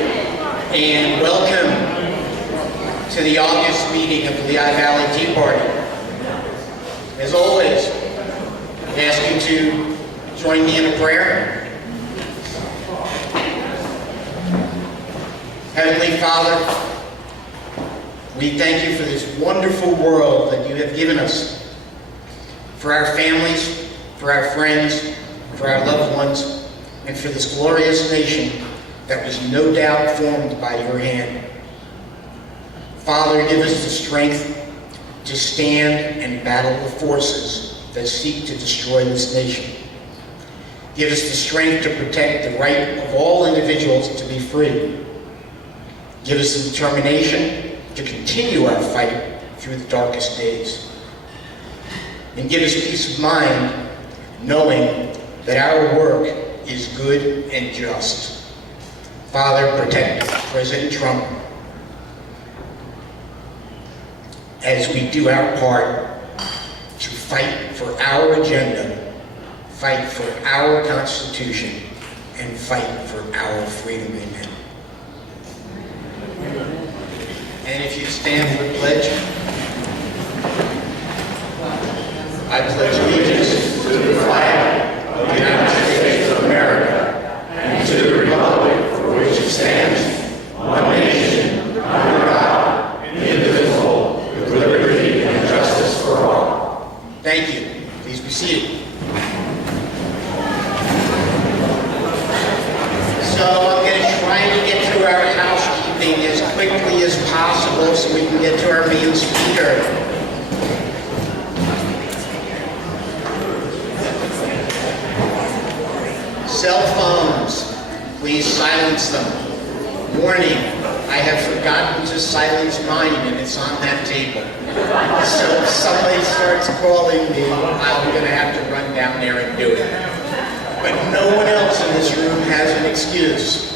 and welcome to the August meeting of the Lehigh Valley Tea Party. As always, I ask you to join me in a prayer. Heavenly Father, we thank you for this wonderful world that you have given us, for our families, for our friends, for our loved ones, and for this glorious nation that was no doubt formed by your hand. Father, give us the strength to stand and battle the forces that seek to destroy this nation. Give us the strength to protect the right of all individuals to be free. Give us the determination to continue our fight through the darkest days. And give us peace of mind, knowing that our work is good and just. Father, protect President Trump as we do our part to fight for our agenda, fight for our Constitution, and fight for our freedom. Amen. And if you stand for the pledge. I pledge allegiance to the flag of the United States of America and to the republic for which it stands, one nation, under God, indivisible, with liberty and justice for all. Thank you. Please be seated. So I'm going to try to get through our housekeeping as quickly as possible so we can get to our main speaker. Cell phones, please silence them. Warning, I have forgotten to silence mine and it's on that table. So if somebody starts calling me, I'm going to have to run down there and do it. But no one else in this room has an excuse.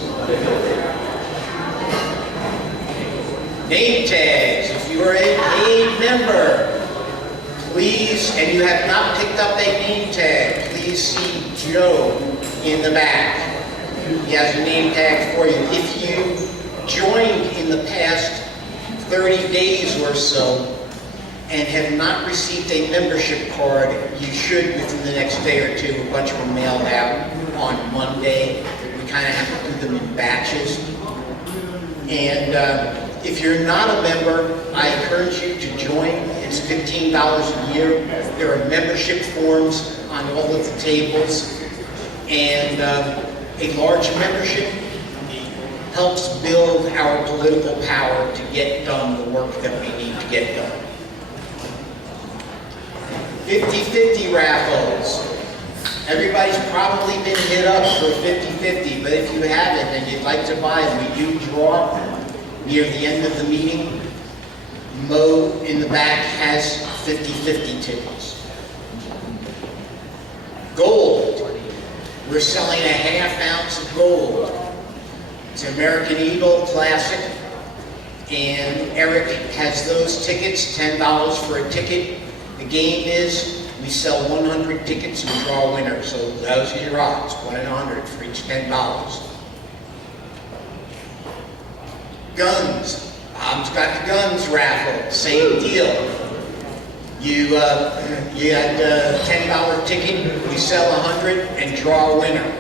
Name tags. If you are a paid member, please, and you have not picked up a name tag, please see Joe in the back. He has a name tag for you. If you joined in the past 30 days or so and have not received a membership card, you should within the next day or two. A bunch of them mailed out on Monday. We kind of have to do them in batches. And if you're not a member, I encourage you to join. It's $15 a year. There are membership forms on all of the tables. And a large membership helps build our political power to get done the work that we need to get done. 50-50 raffles. Everybody's probably been hit up for 50-50, but if you haven't and you'd like to buy them, we do draw near the end of the meeting. Mo in the back has 50-50 tickets. Gold. We're selling a ½ ounce of gold. It's an American Eagle Classic, and Eric has those tickets, $10 for a ticket. The game is we sell 100 tickets and draw a winner, so those are your odds, 1 in 100 for each $10. Guns. Mom's got the guns raffle, same deal. You had a $10 ticket, we sell 100 and draw a winner.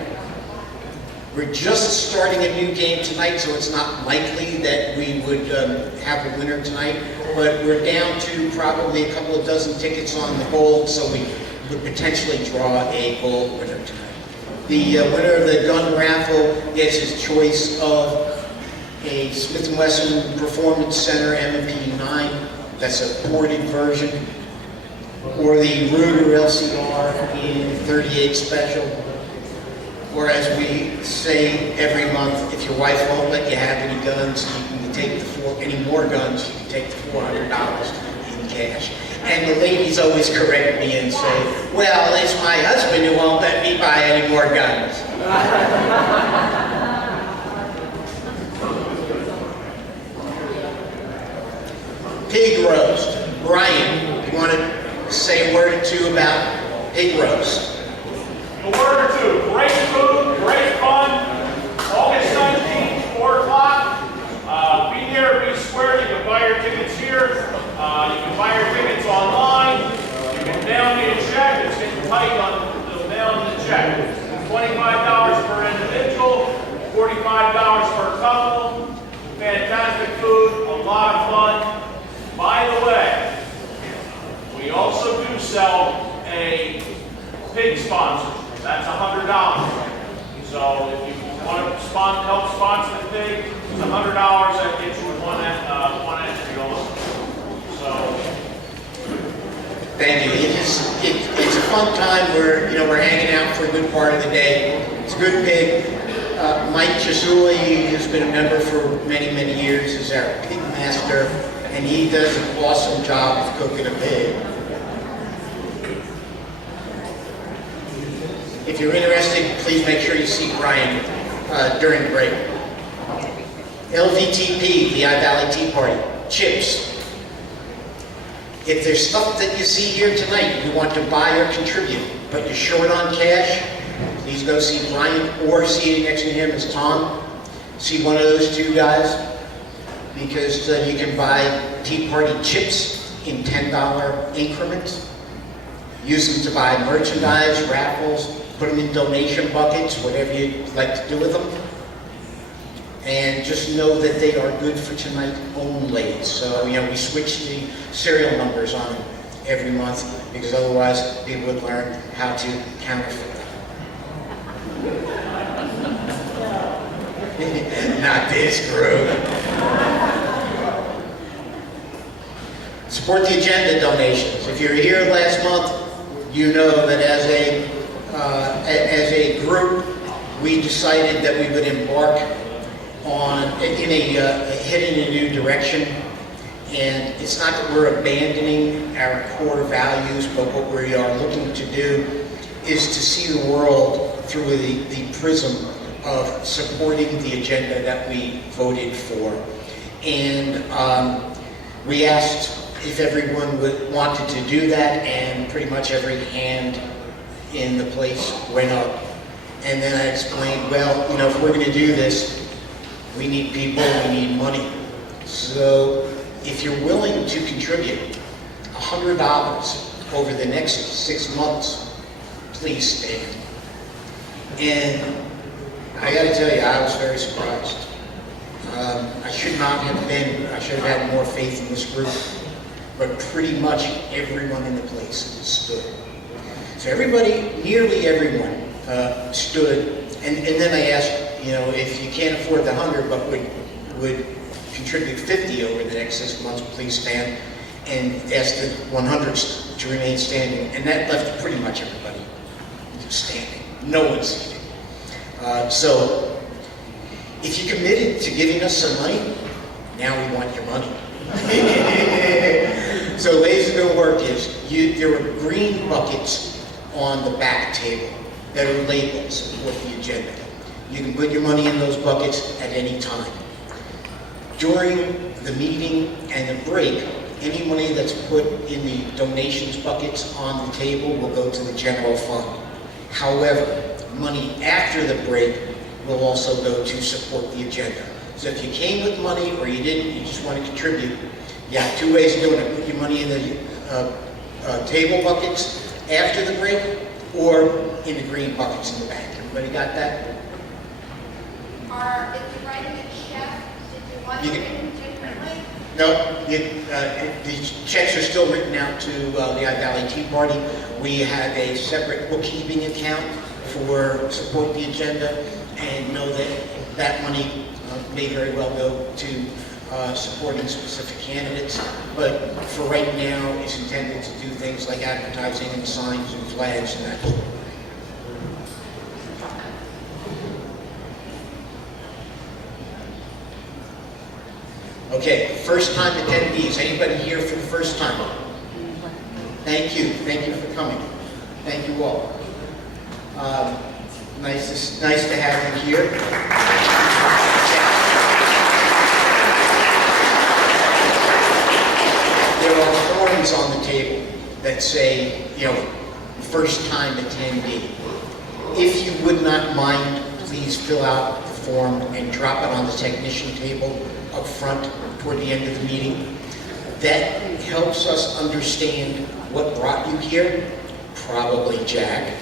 We're just starting a new game tonight, so it's not likely that we would have a winner tonight, but we're down to probably a couple of dozen tickets on the gold, so we would potentially draw a gold winner tonight. The winner of the gun raffle gets his choice of a Smith & Wesson Performance Center MP9, that's a ported version, or the Ruger LCR in 38 Special, or as we say every month, if your wife won't let you have any guns, you can take any more guns, you can take the $400 in cash. And the ladies always correct me and say, well, it's my husband who won't let me buy any more guns. Pig roast. Brian, you want to say a word or two about pig roast? A word or two. Great food, great fun. August 19th, 4 o'clock. sponsors. That's $100. So if you want to help sponsor the pig, it's $100 that gets you one entry on. So. Thank you. It's a fun time. We're hanging out for a good part of the day. It's a good pig. Mike Chazuli, who's been a member for many, many years, is our pig master, and he does an awesome job of cooking a pig. If you're interested, please make sure you see Brian during the break. LVTP, the I-Valley Tea Party, chips. If there's stuff that you see here tonight you want to buy or contribute, but you're short on cash, please go see Brian, or seated next to him is Tom. See one of those two guys, because you can buy Tea Party chips in $10 increments. Use them to buy merchandise, raffles, put them in donation buckets, whatever you'd like to do with them. And just know that they are good for tonight only. So, we switch the serial numbers on them every month, because otherwise people would learn how to counterfeit them. Not this group. Support the agenda donations. If you're here last month, you know that as a group, we decided that we would embark on heading a new direction. And it's not that we're abandoning our core values, but what we are looking to do is to see the world through the prism of supporting the agenda that we voted for. And we asked if everyone wanted to do that, and pretty much every hand in the place went up. And then I explained, well, if we're going to do this, we need people, we need money. So if you're willing to contribute $100 over the next 6 months, please stand. And I got to tell you, I was very surprised. I should have had more faith in this group, but pretty much everyone in the place stood. So nearly everyone stood, and then I asked, if you can't afford the 100 but would contribute 50 over the next 6 months, please stand, and asked the 100s to remain standing, and that left pretty much everybody standing. No one seated. So if you committed to giving us some money, now we want your money. So the way it's going to work is, there are green buckets on the back table that are labeled support the agenda. You can put your money in those buckets at any time. During the meeting and the break, any money that's put in the donations buckets on the table will go to the general fund. However, money after the break will also go to support the agenda. So if you came with money or you didn't, you just want to contribute, you have 2 ways of doing it. Put your money in the table buckets after the break, or in the green buckets in the back. Everybody got that? Or if you're writing a check, did you want it written differently? No, the checks are still written out to the I-Valley Tea Party. We have a separate bookkeeping account for support the agenda, and know that money may very well go to supporting specific candidates. But for right now, it's intended to do things like advertising and signs and flags and that sort of thing. Okay, first time attendees. Anybody here for the first time? Thank you. Thank you for coming. Thank you all. Nice to have you here. There are forms on the table that say, first time attendee. If you would not mind, please fill out the form and drop it on the technician table up front toward the end of the meeting. That helps us understand what brought you here, probably Jack.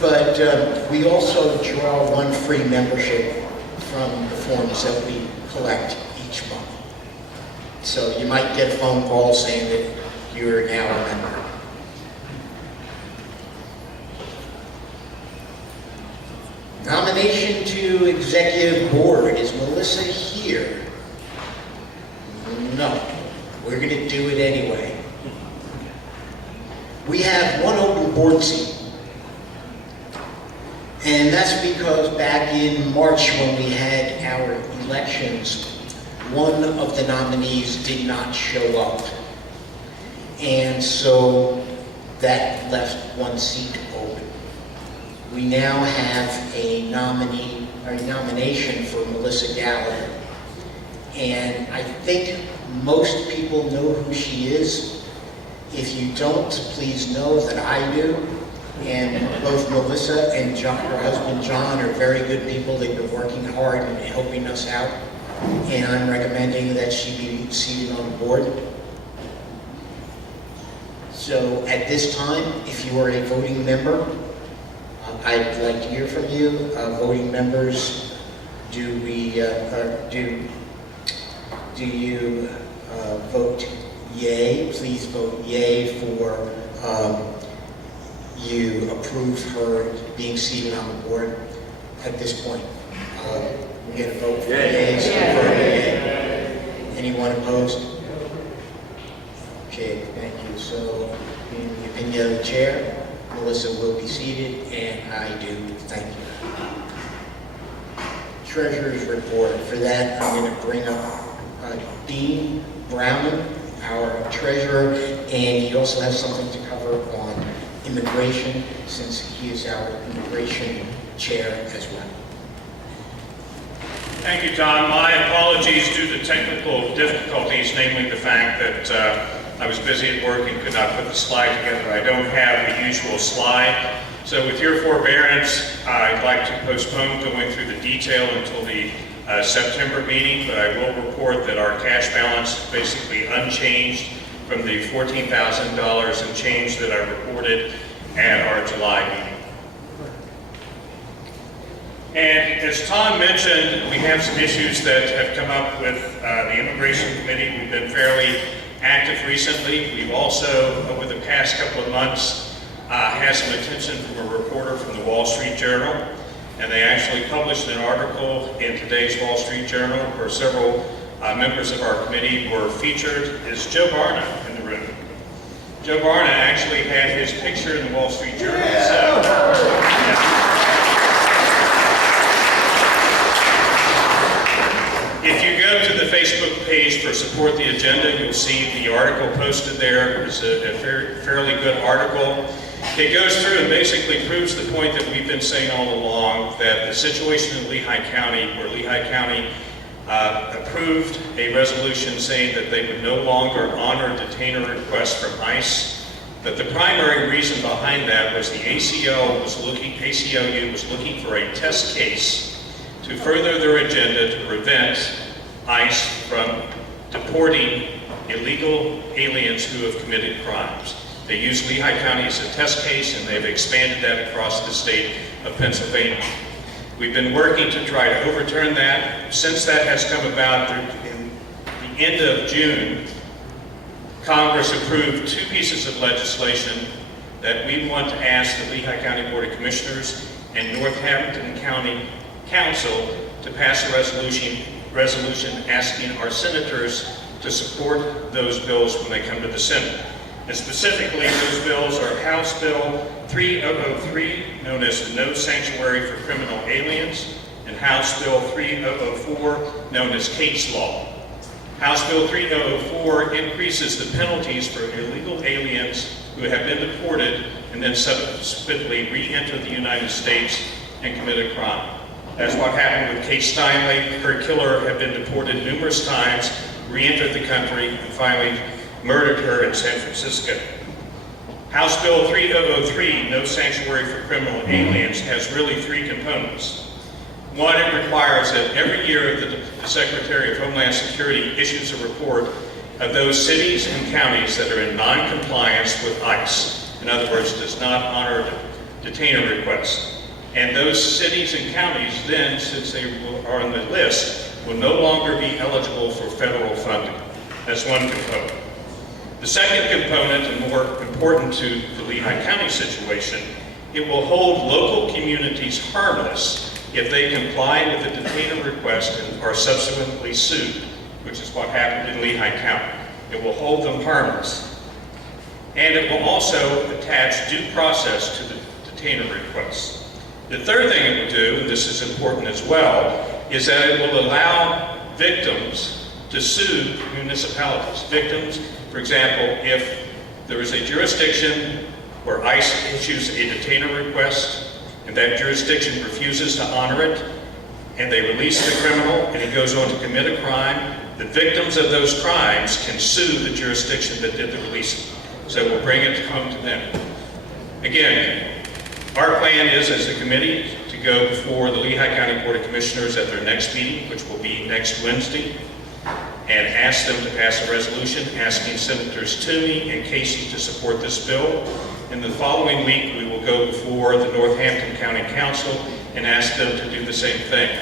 But we also draw one free membership from the forms that we collect each month. So you might get a phone call saying that you're now a member. to executive board. Is Melissa here? No. We're going to do it anyway. We have one open board seat. And that's because back in March when we had our elections, one of the nominees did not show up. And so that left one seat open. We now have a nomination for Melissa Gallagher. And I think most people know who she is. If you don't, please know that I do. And both Melissa and her husband John are very good people. They've been working hard and helping us out. And I'm recommending that she be seated on the board. So at this time, if you are a voting member, I'd like to hear from you. Voting members, do you vote yay? Please vote yay for you approve her being seated on the board at this point. We get a vote for yay. So for yay. Anyone opposed? Okay, thank you. So, in the opinion of the chair, Melissa will be seated, and I do thank you. Treasurer's report. For that, I'm going to bring up Dean Browning, our treasurer, and he also has something to cover on immigration, since he is our immigration chair as well. Thank you, Tom. My apologies due to technical difficulties, namely the fact that I was busy at work and could not put the slide together. I don't have the usual slide. So with your forbearance, I'd like to postpone going through the detail until the September meeting, but I will report that our cash balance is basically unchanged from the $14,000 and change that I reported at our July meeting. And as Tom mentioned, we have some issues that have come up with the Immigration Committee. We've been fairly active recently. We've also, over the past couple of months, had some attention from a reporter from the Wall Street Journal. And they actually published an article in today's Wall Street Journal where several members of our committee were featured. Is Joe Barna in the room? Joe Barna actually had his picture in the Wall Street Journal. If you go to the Facebook page for Support the Agenda, you'll see the article posted there. It's a fairly good article. It goes through and basically proves the point that we've been saying all along, that the situation in Lehigh County, where Lehigh County approved a resolution saying that they would no longer honor detainer requests from ICE, that the primary reason behind that was the ACLU was looking for a test case to further their agenda to prevent ICE from deporting illegal aliens who have committed crimes. They use Lehigh County as a test case, and they've expanded that across the state of Pennsylvania. We've been working to try to overturn that. Since that has come about, in the end of June, Congress approved two pieces of legislation that we want to ask the Lehigh County Board of Commissioners and Northampton County Council to pass a resolution asking our senators to support those bills when they come to the Senate. And specifically, those bills are House Bill 3003, known as the No Sanctuary for Criminal Aliens, and House Bill 3004, known as Case Law. House Bill 3004 increases the penalties for illegal aliens who have been deported and then subsequently re-enter the United States and commit a crime. That's what happened with Kate Steinle. Her killer had been deported numerous times, re-entered the country, and finally murdered her in San Francisco. House Bill 3003, No Sanctuary for Criminal Aliens, has really three components. One, it requires that every year the Secretary of Homeland Security issues a report of those cities and counties that are in non-compliance with ICE. In other words, does not honor detainer requests. And those cities and counties then, since they are on the list, will no longer be eligible for federal funding. That's one component. The second component, and more important to the Lehigh County situation, it will hold local communities harmless if they comply with the detainer request and are subsequently sued, which is what happened in Lehigh County. It will hold them harmless. And it will also attach due process to the detainer requests. The third thing it will do, and this is important as well, is that it will allow victims to sue municipalities. Victims, for example, if there is a jurisdiction where ICE issues a detainer request and that jurisdiction refuses to honor it, and they release the criminal and he goes on to commit a crime, the victims of those crimes can sue the jurisdiction that did the releasing. So we'll bring it home to them. Again, our plan is, as a committee, to go before the Lehigh County Board of Commissioners at their next meeting, which will be next Wednesday, and ask them to pass a resolution asking Senators Toomey and Casey to support this bill. In the following week, we will go before the Northampton County Council and ask them to do the same thing.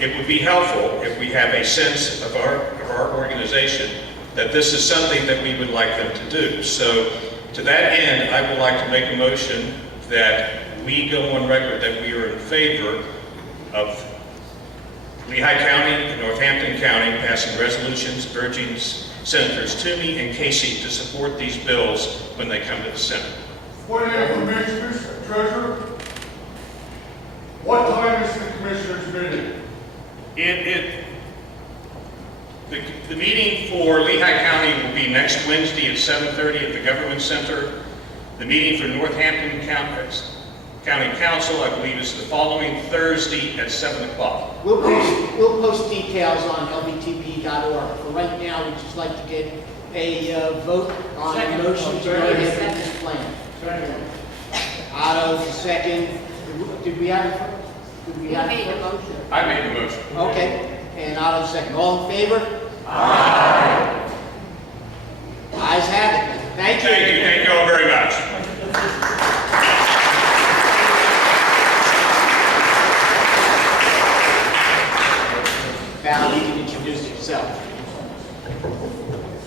It would be helpful if we have a sense of our organization that this is something that we would like them to do. So to that end, I would like to make a motion that we go on record that we are in favor of Lehigh County and Northampton County passing resolutions urging Senators Toomey and Casey to support these bills when they come to the Senate. Point of information, Mr. Treasurer. What time is the commissioners meeting? The meeting for Lehigh County will be next Wednesday at 7:30 at the Government Center. The meeting for Northampton County Council, I believe, is the following Thursday at 7 o'clock. We'll post details on lbtp.org. For right now, we'd just like to get a vote on the motion to go ahead with this plan. Otto's the second. Did we have a motion? I made the motion. Okay, and Otto's second. All in favor? Aye. Ayes have it. Thank you. Thank you all very much. Val, you can introduce yourself.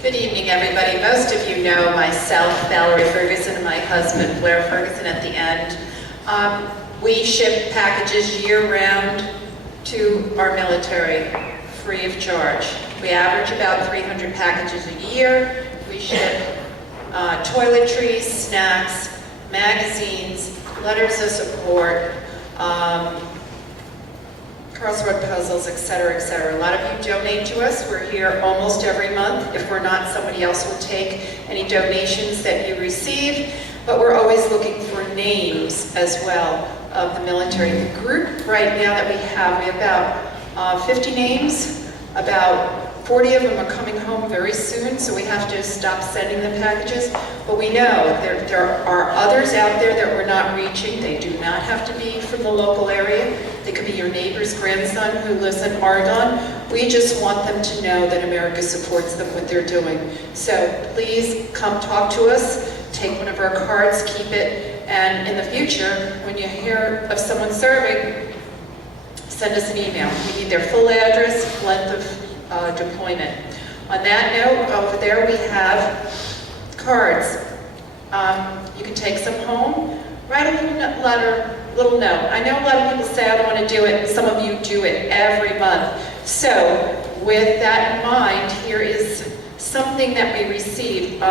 Good evening, everybody. Most of you know myself, Valerie Ferguson, and my husband, Blair Ferguson, at the end. We ship packages year-round to our military, free of charge. We average about 300 packages a year. We ship toiletries, snacks, magazines, letters of support, crossword puzzles, etc., etc. A lot of you donate to us. We're here almost every month. If we're not, somebody else will take any donations that you receive. But we're always looking for names as well of the military. The group right now that we have about 50 names. About 40 of them are coming home very soon, so we have to stop sending them packages. But we know there are others out there that we're not reaching. They do not have to be from the local area. They could be your neighbor's grandson who lives in Oregon. We just want them to know that America supports them, what they're doing. So please come talk to us. Take one of our cards, keep it, and in the future, when you hear of someone serving, send us an email. We need their full address, length of deployment. On that note, over there we have cards. You can take some home, write a little note. I know a lot of people say I don't want to do it, and some of you do it every month. So with that in mind, here is something that we received.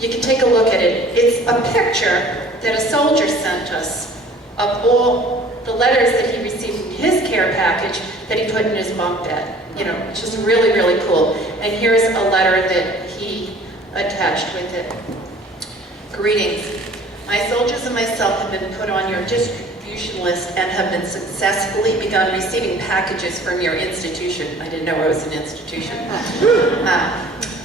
You can take a look at it. It's a picture that a soldier sent us of all the letters that he received in his care package that he put in his bunk bed. You know, it's just really, really cool. And here's a letter that he attached with it. Greetings. My soldiers and myself have been put on your distribution list and have been successfully begun receiving packages from your institution. I didn't know it was an institution.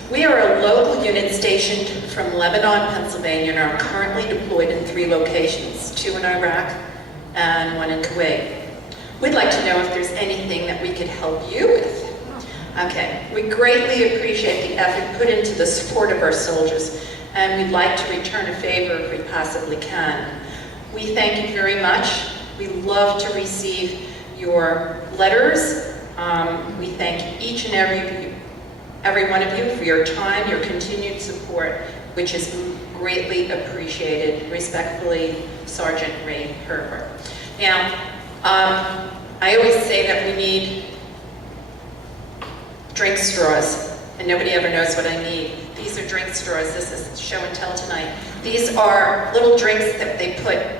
We are a local unit stationed from Lebanon, Pennsylvania, and are currently deployed in 3 locations, 2 in Iraq and 1 in Kuwait. We'd like to know if there's anything that we could help you with. Okay, we greatly appreciate the effort put into the support of our soldiers, and we'd like to return a favor if we possibly can. We thank you very much. We love to receive your letters. We thank each and every one of you for your time, your continued support, which is greatly appreciated. Respectfully, Sergeant Ray Herbert. Now, I always say that we need drink straws, and nobody ever knows what I need. These are drink straws. This is show and tell tonight. These are little drinks that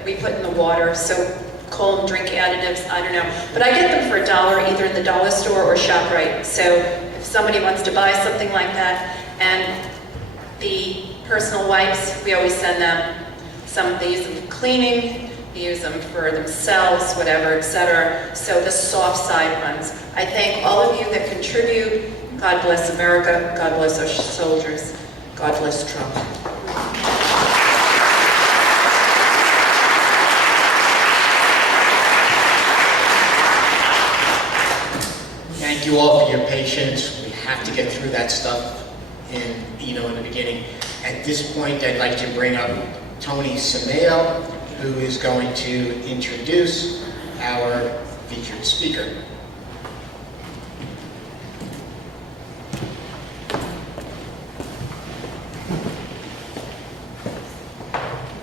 we put in the water, so call them drink additives, I don't know. But I get them for $1 either in the dollar store or ShopRite. So if somebody wants to buy something like that, and the personal wipes, we always send them some. They use them for cleaning, they use them for themselves, whatever, etc. So the soft side ones. I thank all of you that contribute. God bless America. God bless our soldiers. God bless Trump. Thank you all for your patience. We have to get through that stuff in the beginning. At this point, I'd like to bring up Tony Sameo, who is going to introduce our featured speaker.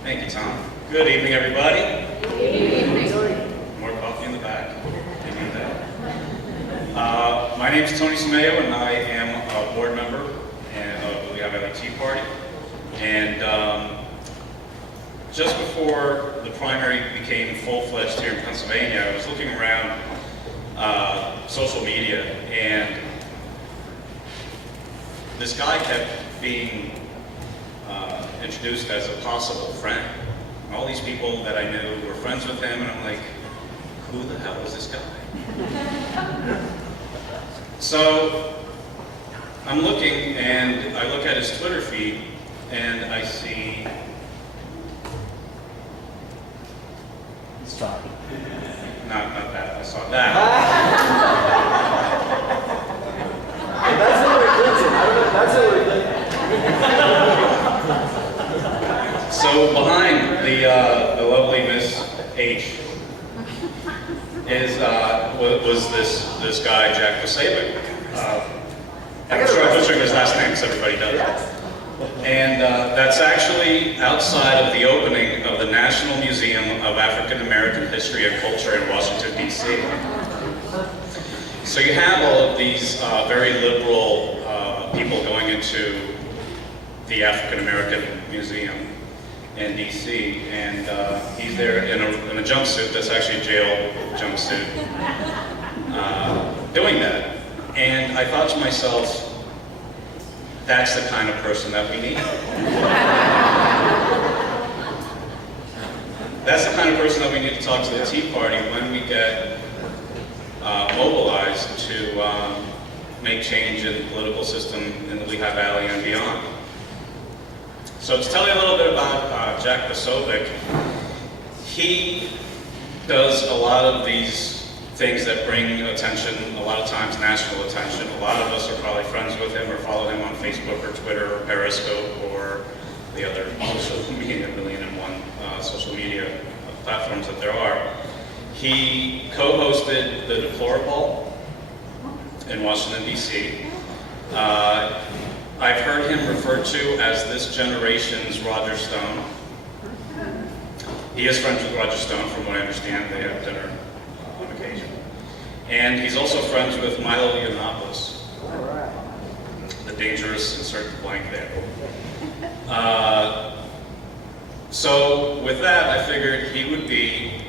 Thank you, Tom. Good evening, everybody. Good evening. More coffee in the back. You need that. My name is Tony Sameo, and I am a board member of the Lehigh Valley Tea Party. And just before the primary became full-fledged here in Pennsylvania, I was looking around social media, and this guy kept being introduced as a possible friend. And all these people that I knew were friends with him, and I'm like, who the hell is this guy? So I'm looking, and I look at his Twitter feed, and I see not that, I saw that. That's Hillary Clinton. I don't know if that's Hillary Clinton. So behind the lovely Miss H was this guy, Jack Posobiec. I'm sure I butchered his last name, because everybody does. And that's actually outside of the opening of the National Museum of African American History and Culture in Washington, D.C. So you have all of these very liberal people going into the African American Museum in D.C. and he's there in a jumpsuit that's actually a jail jumpsuit doing that. And I thought to myself, that's the kind of person that we need. That's the kind of person that we need to talk to the Tea Party when we get mobilized to make change in the political system in the Lehigh Valley and beyond. So to tell you a little bit about Jack Posobiec, he does a lot of these things that bring attention, a lot of times national attention. A lot of us are probably friends with him or follow him on Facebook or Twitter or Periscope or the other social media, 1,000,001 social media platforms that there are. He co-hosted The Deplorable in Washington, D.C. I've heard him referred to as this generation's Roger Stone. He is friends with Roger Stone, from what I understand. They have dinner on occasion. And he's also friends with Milo Yiannopoulos, the dangerous, insert the blank there. So with that, I figured he would be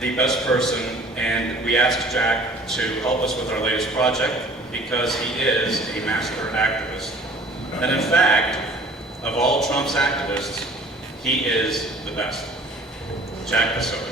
the best person, and we asked Jack to help us with our latest project because he is a master activist. And in fact, of all Trump's activists, he is the best. Jack Posobiec.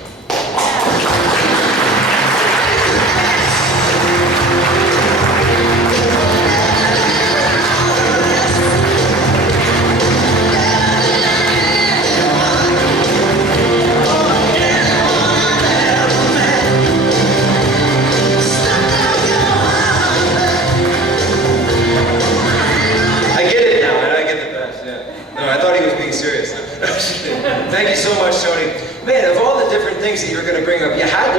Thank you so much, Tony. Man, of all the different things that you were going to bring up, you had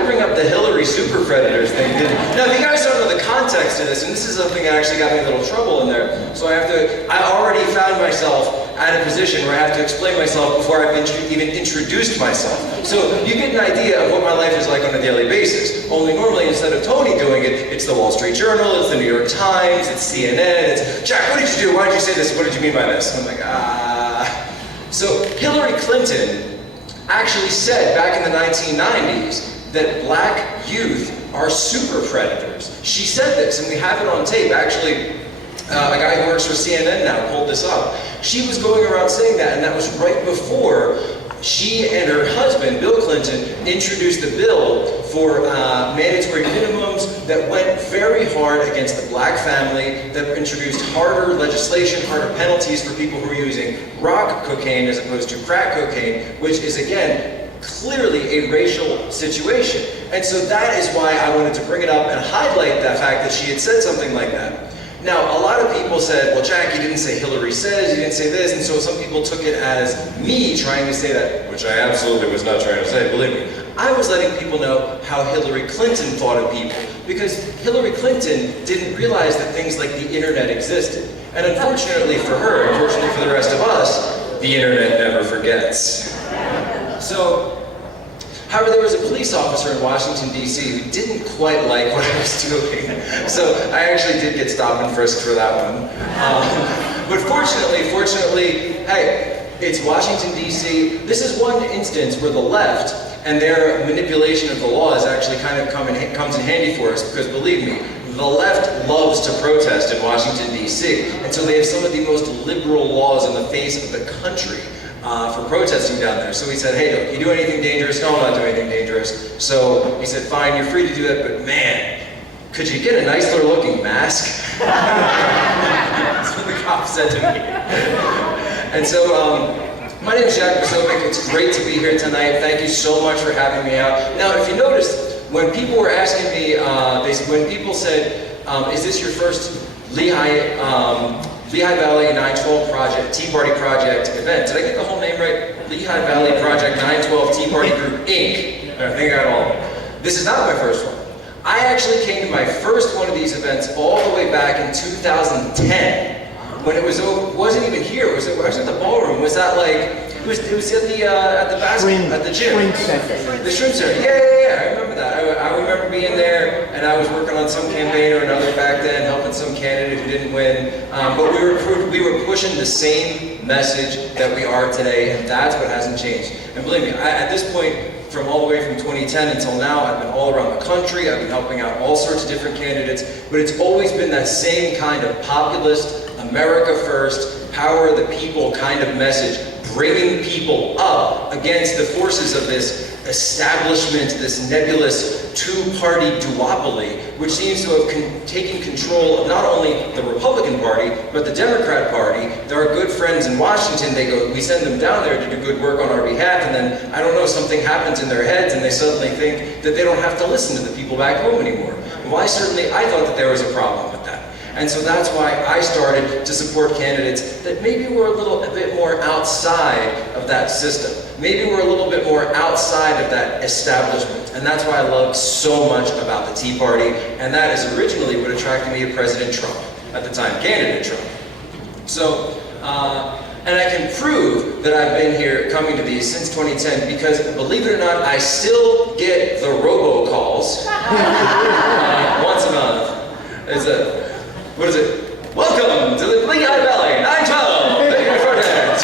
editors think didn't. Now, if you guys don't know the context of this, and this is something that actually got me in a little trouble in there, so I already found myself at a position where I have to explain myself before I've even introduced myself. So you get an idea of what my life is like on a daily basis. Only normally, instead of Tony doing it, it's the Wall Street Journal, it's the New York Times, it's CNN, it's, Jack, what did you do? Why did you say this? What did you mean by this? And I'm like, So Hillary Clinton actually said back in the 1990s that black youth are super predators. She said this, and we have it on tape. Actually, a guy who works for CNN now pulled this up. She was going around saying that, and that was right before she and her husband, Bill Clinton, introduced the bill for mandatory minimums that went very hard against the black family, that introduced harder legislation, harder penalties for people who are using rock cocaine as opposed to crack cocaine, which is, again, clearly a racial situation. And so that is why I wanted to bring it up and highlight the fact that she had said something like that. Now, a lot of people said, well, Jack, you didn't say Hillary says, you didn't say this, and so some people took it as me trying to say that, which I absolutely was not trying to say, believe me. I was letting people know how Hillary Clinton thought of people, because Hillary Clinton didn't realize that things like the internet existed. And unfortunately for her, unfortunately for the rest of us, the internet never forgets. So, however, there was a police officer in Washington, D.C. who didn't quite like what I was doing. So I actually did get stopped and frisked for that one. But fortunately, hey, it's Washington, D.C. This is one instance where the left and their manipulation of the law is actually kind of comes in handy for us, because believe me, the left loves to protest in Washington, D.C. And so they have some of the most liberal laws in the face of the country for protesting down there. So he said, hey, don't you do anything dangerous? No, I'm not doing anything dangerous. So he said, fine, you're free to do that, but man, could you get a nicer looking mask? That's what the cop said to me. And so, my name is Jack Posobiec. It's great to be here tonight. Thank you so much for having me out. Now, if you noticed, when people were asking me, when people said, is this your first Lehigh Valley 912 Project, Tea Party Project event? Did I get the whole name right? Lehigh Valley Project 912 Tea Party Group, Inc. I think I got all of them. This is not my first one. I actually came to my first one of these events all the way back in 2010. When it wasn't even here. I was at the ballroom. Was that like, it was at the gym. The Shrimp Center. Yeah, I remember that. I remember being there, and I was working on some campaign or another back then, helping some candidate who didn't win. But we were pushing the same message that we are today, and that's what hasn't changed. And believe me, at this point, from all the way from 2010 until now, I've been all around the country. I've been helping out all sorts of different candidates, but it's always been that same kind of populist, America first, power of the people kind of message, bringing people up against the forces of this establishment, this nebulous two-party duopoly, which seems to have taken control of not only the Republican Party, but the Democrat Party. There are good friends in Washington. We send them down there to do good work on our behalf, and then, I don't know, something happens in their heads, and they suddenly think that they don't have to listen to the people back home anymore. Well, I thought that there was a problem with that. And so that's why I started to support candidates that maybe were a little bit more outside of that system. Maybe we're a little bit more outside of that establishment. And that's why I love so much about the Tea Party. And that is originally what attracted me to President Trump, at the time, candidate Trump. So, and I can prove that I've been here coming to these since 2010 because, believe it or not, I still get the robocalls once a month. What is it? Welcome to the Lehigh Valley 912. Thank you for that. Is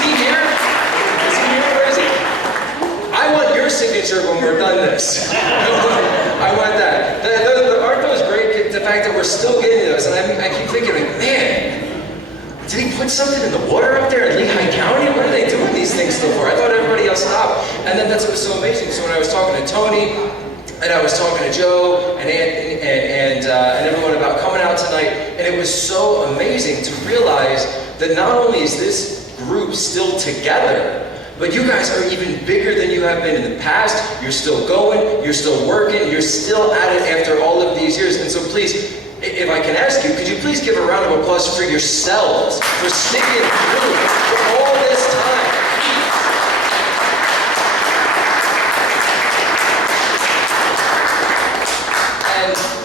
he here? Is he here? Where is he? I want your signature when we're done this. I want that. Aren't those great? The fact that we're still getting those, and I keep thinking, like, man, did he put something in the water up there in Lehigh County? What are they doing these things still for? I thought everybody else stopped. And then that's what was so amazing. So when I was talking to Tony, and I was talking to Joe and everyone about coming out tonight, and it was so amazing to realize that not only is this group still together, but you guys are even bigger than you have been in the past. You're still going, you're still working, you're still at it after all of these years. And so please, if I can ask you, could you please give a round of applause for yourselves for sticking through for all this time?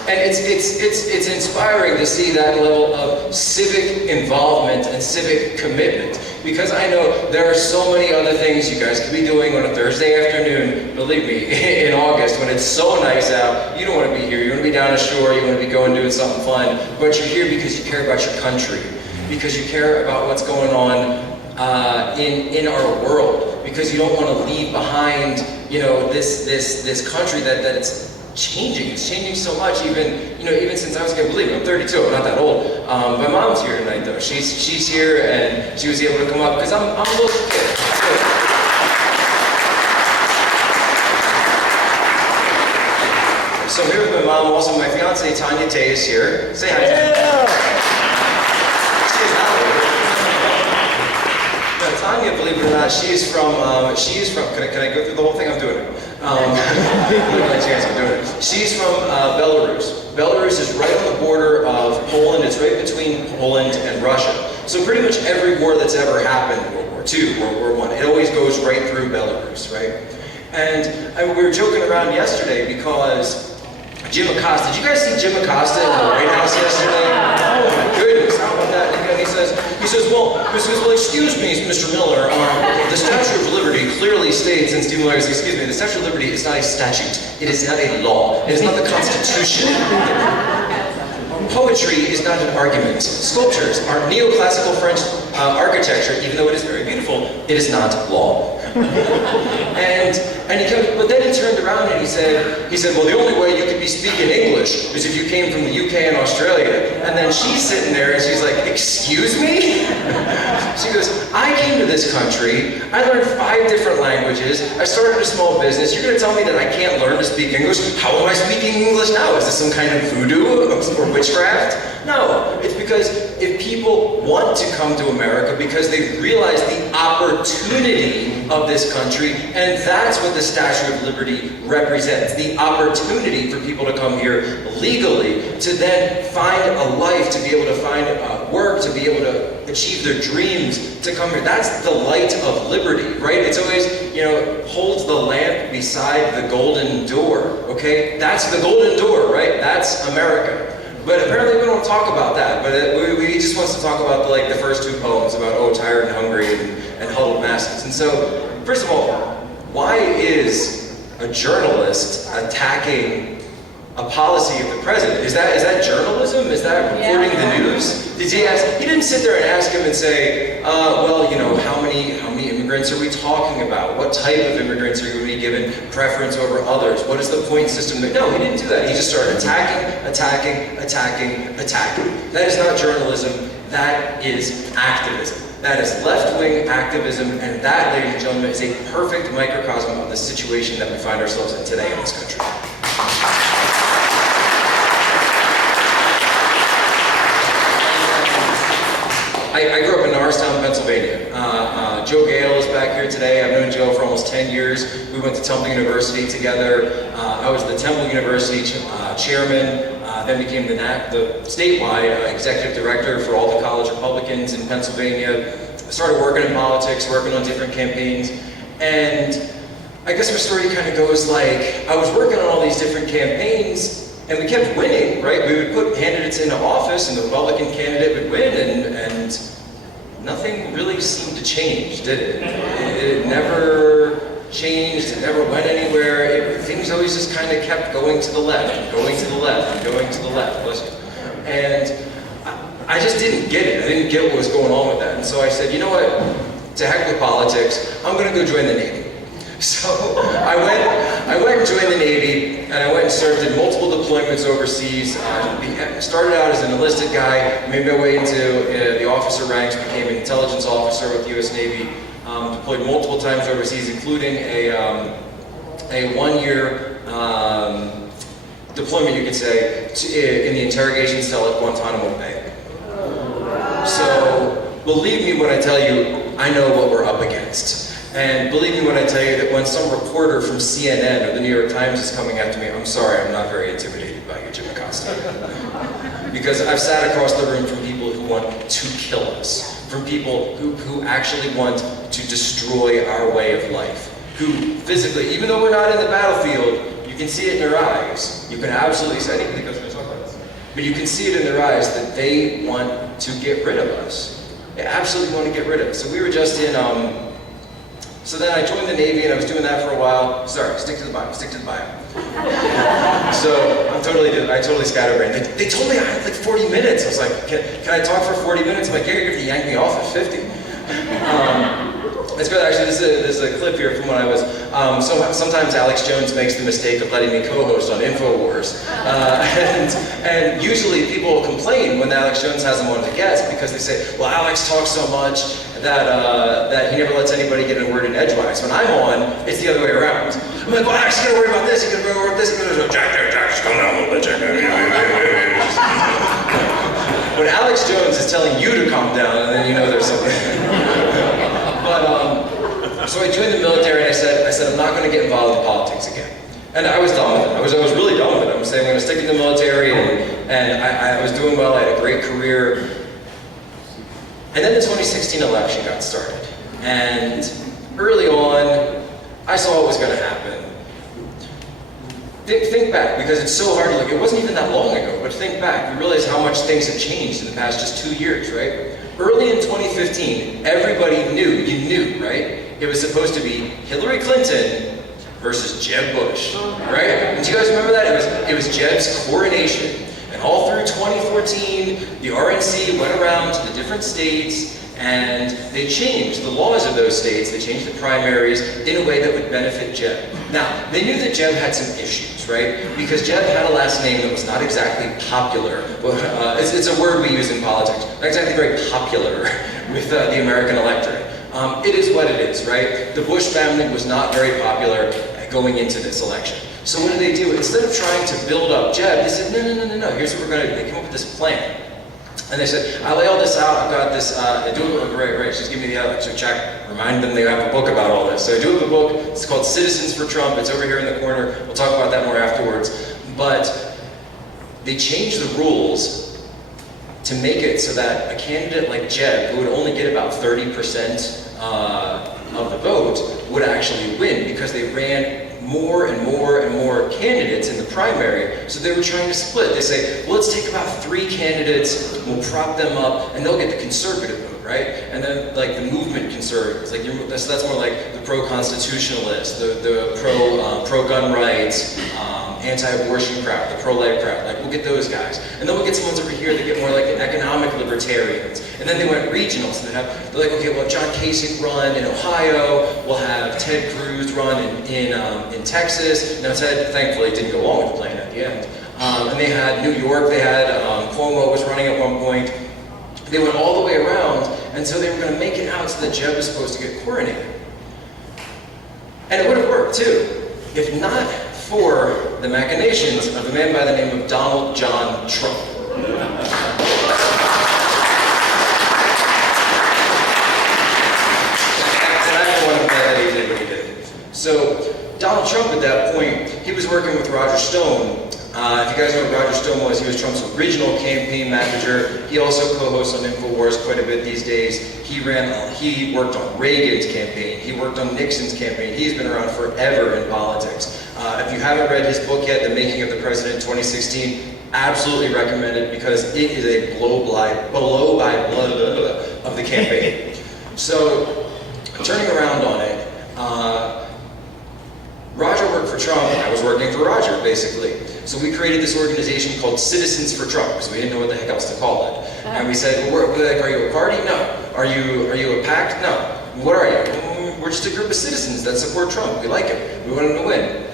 And it's inspiring to see that level of civic involvement and civic commitment. Because I know there are so many other things you guys could be doing on a Thursday afternoon, believe me, in August when it's so nice out. You don't want to be here, you want to be down ashore, you want to be going doing something fun, but you're here because you care about your country, because you care about what's going on in our world, because you don't want to leave behind, you know, this country that it's changing. It's changing so much, even since I was a kid. Believe me, I'm 32. I'm not that old. My mom's here tonight, though. She's here, and she was able to come up because I'm a little kid. So here with my mom, also my fiance Tanya Tay is here. Say hi. Now, Tanya, believe it or not, she's from. Can I go through the whole thing? I'm doing it. She's from Belarus. Belarus is right on the border of Poland. It's right between Poland and Russia. So pretty much every war that's ever happened, World War II, World War I, it always goes right through Belarus, right? And we were joking around yesterday because Jim Acosta, did you guys see Jim Acosta in the White House yesterday? Oh my goodness, how about that? And he says, well, excuse me, Mr. Miller, the Statue of Liberty clearly states, and Stephen Miller says, excuse me, the Statue of Liberty is not a statute. It is not a law. It is not the Constitution. Poetry is not an argument. Sculptures are neoclassical French architecture, even though it is very beautiful, it is not law. and he kept, but then he turned around and he said, well, the only way you could be speaking English is if you came from the UK and Australia. And then she's sitting there and she's like, excuse me? She goes, I came to this country, I learned 5 different languages, I started a small business, you're gonna tell me that I can't learn to speak English? How am I speaking English now? Is this some kind of voodoo or witchcraft? No, it's because if people want to come to America because they realize the opportunity of this country, and that's what the Statue of Liberty represents, the opportunity for people to come here legally, to then find a life, to be able to find work, to be able to achieve their dreams, to come here. That's the light of liberty, right? It's always, holds the lamp beside the golden door, okay? That's the golden door, right? That's America. But apparently we don't talk about that, but we just wants to talk about the first 2 poems about, tired and hungry and huddled masses. And so, first of all, why is a journalist attacking a policy of the president? Is that journalism? Is that reporting the news? Did he ask? He didn't sit there and ask him and say, how many immigrants are we talking about? What type of immigrants are going to be given preference over others? What is the point system? No, he didn't do that. He just started attacking. That is not journalism. That is activism. That is left-wing activism, and that, ladies and gentlemen, is a perfect microcosm of the situation that we find ourselves in today in this country. I grew up in Norristown, Pennsylvania. Joe Gale is back here today. I've known Joe for almost 10 years. We went to Temple University together. I was the Temple University chairman, then became the statewide executive director for all the college Republicans in Pennsylvania. I started working in politics, working on different campaigns, and I guess my story kind of goes like, I was working on all these different campaigns, and we kept winning, right? We would put candidates into office, and the Republican candidate would win, and nothing really seemed to change, did it? It never changed, it never went anywhere. Things always just kind of kept going to the left, and going to the left, and going to the left, bless you. And I just didn't get it. I didn't get what was going on with that. And so I said, you know what? To heck with politics, I'm gonna go join the Navy. So I went and joined the Navy, and I went and served in multiple deployments overseas. Started out as an enlisted guy, made my way into the officer ranks, became an intelligence officer with the U.S. Navy, deployed multiple times overseas, including a 1-year deployment, you could say, in the interrogation cell at Guantanamo Bay. So believe me when I tell you, I know what we're up against. And believe me when I tell you that when some reporter from CNN or the New York Times is coming after me, I'm sorry, I'm not very intimidated by you, Jim Acosta. Because I've sat across the room from people who want to kill us, from people who actually want to destroy our way of life, who physically, even though we're not in the battlefield, you can see it in their eyes. You can absolutely see it. But you can see it in their eyes that they want to get rid of us. They absolutely want to get rid of us. So we were just in, so then I joined the Navy and I was doing that for a while. Sorry, stick to the bio, stick to the bio. So I totally scatterbrained. They told me I had like 40 minutes. I was like, can I talk for 40 minutes? I'm like, yeah, you're going to yank me off at 50. It's good, actually, this is a clip here from when I was, so sometimes Alex Jones makes the mistake of letting me co-host on InfoWars. And usually people complain when Alex Jones has them on as a guest because they say, well, Alex talks so much that he never lets anybody get a word in edgewise. When I'm on, it's the other way around. I'm like, well, Alex, you gotta worry about this, you gotta worry about this, you gotta go, Jack, just calm down a little bit, Jack. When Alex Jones is telling you to calm down, and then you know there's something. But, so I joined the military and I said, I'm not gonna get involved in politics again. And I was done with it. I was really done with it. I was saying I'm gonna stick in the military, and I was doing well, I had a great career. And then the 2016 election got started. And early on, I saw what was gonna happen. Think back, because it's so hard to look. It wasn't even that long ago, but think back. You realize how much things have changed in the past just 2 years, right? Early in 2015, everybody knew, right? It was supposed to be Hillary Clinton versus Jeb Bush, right? And do you guys remember that? It was Jeb's coronation. And all through 2014, the RNC went around to the different states and they changed the laws of those states. They changed the primaries in a way that would benefit Jeb. Now, they knew that Jeb had some issues, right? Because Jeb had a last name that was not exactly popular. It's a word we use in politics. Not exactly very popular with the American electorate. It is what it is, right? The Bush family was not very popular going into this election. So what did they do? Instead of trying to build up Jeb, they said, no, here's what we're going to do. They came up with this plan. And they said, I lay all this out, I've got this, they do it, great, just give me the other, so check, remind them they have a book about all this. So I do have a book, it's called Citizens for Trump, it's over here in the corner, we'll talk about that more afterwards. But they changed the rules to make it so that a candidate like Jeb, who would only get about 30% of the vote, would actually win, because they ran more and more candidates in the primary, so they were trying to split. They say, well, let's take about 3 candidates, we'll prop them up, and they'll get the conservative vote, right? And then, like, the movement conservatives, like, so that's more like the pro-constitutionalists, the pro-gun rights, anti-abortion crowd, the pro-life crowd, like, we'll get those guys. And then we'll get some ones over here that get more like the economic libertarians. And then they went regional, so they're like, okay, we'll have John Kasich run in Ohio, we'll have Ted Cruz run in Texas. Now Ted, thankfully, didn't go along with the plan at the end. And they had New York, they had Cuomo was running at one point. They went all the way around, and so they were going to make it out so that Jeb was supposed to get coronated. And it would have worked, too, if not for the machinations of a man by the name of Donald John Trump. So Donald Trump at that point, he was working with Roger Stone. If you guys know what Roger Stone was, he was Trump's original campaign manager. He also co-hosts on InfoWars quite a bit these days. He worked on Reagan's campaign. He worked on Nixon's campaign. He's been around forever in politics. If you haven't read his book yet, The Making of the President 2016, absolutely recommend it, because it is a blow by blow of the campaign. So, turning around on it, Roger worked for Trump, and I was working for Roger, basically. So we created this organization called Citizens for Trump, because we didn't know what the heck else to call it. And we said, well, are you a party? No. Are you a PAC? No. What are you? We're just a group of citizens that support Trump. We like him. We want him to win.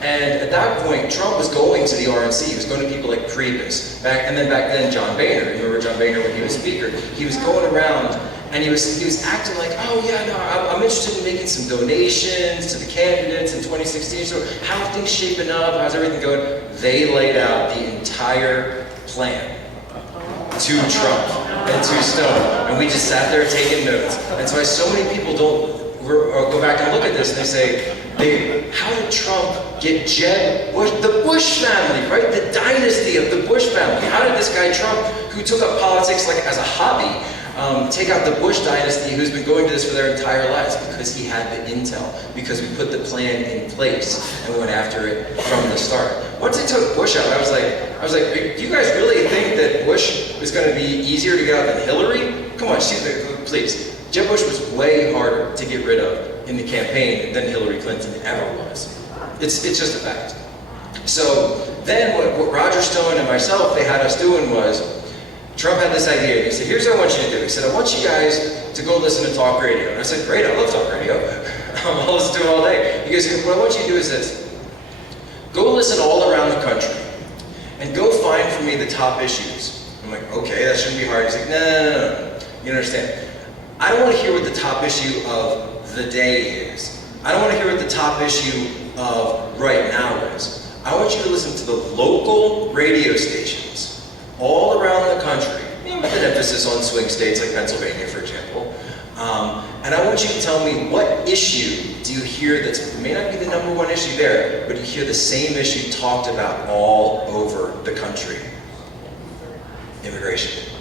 And at that point, Trump was going to the RNC. He was going to people like Priebus. Back then, John Boehner. Remember John Boehner when he was speaker? He was going around, and he was acting like, oh yeah, no, I'm interested in making some donations to the candidates in 2016. So how are things shaping up? How's everything going? They laid out the entire plan to Trump and to Stone, and we just sat there taking notes. And so so many people go back and look at this, and they say, how did Trump get Jeb Bush, the Bush family, right? The dynasty of the Bush family. How did this guy Trump, who took up politics like as a hobby, Take out the Bush dynasty, who's been going to this for their entire lives, because he had the intel, because we put the plan in place and went after it from the start. Once they took Bush out, I was like, do you guys really think that Bush is going to be easier to get out than Hillary? Come on, please. Jeb Bush was way harder to get rid of in the campaign than Hillary Clinton ever was. It's just a fact. So then what Roger Stone and myself, they had us doing was, Trump had this idea. He said, here's what I want you to do. He said, I want you guys to go listen to talk radio. And I said, great, I love talk radio. I'll listen to it all day. He goes, what I want you to do is this. Go listen all around the country and go find for me the top issues. I'm like, okay, that shouldn't be hard. He's like, no. You understand? I don't want to hear what the top issue of the day is. I don't want to hear what the top issue of right now is. I want you to listen to the local radio stations all around the country, with an emphasis on swing states like Pennsylvania, for example. And I want you to tell me, what issue do you hear that may not be the #1 issue there, but you hear the same issue talked about all over the country? Immigration.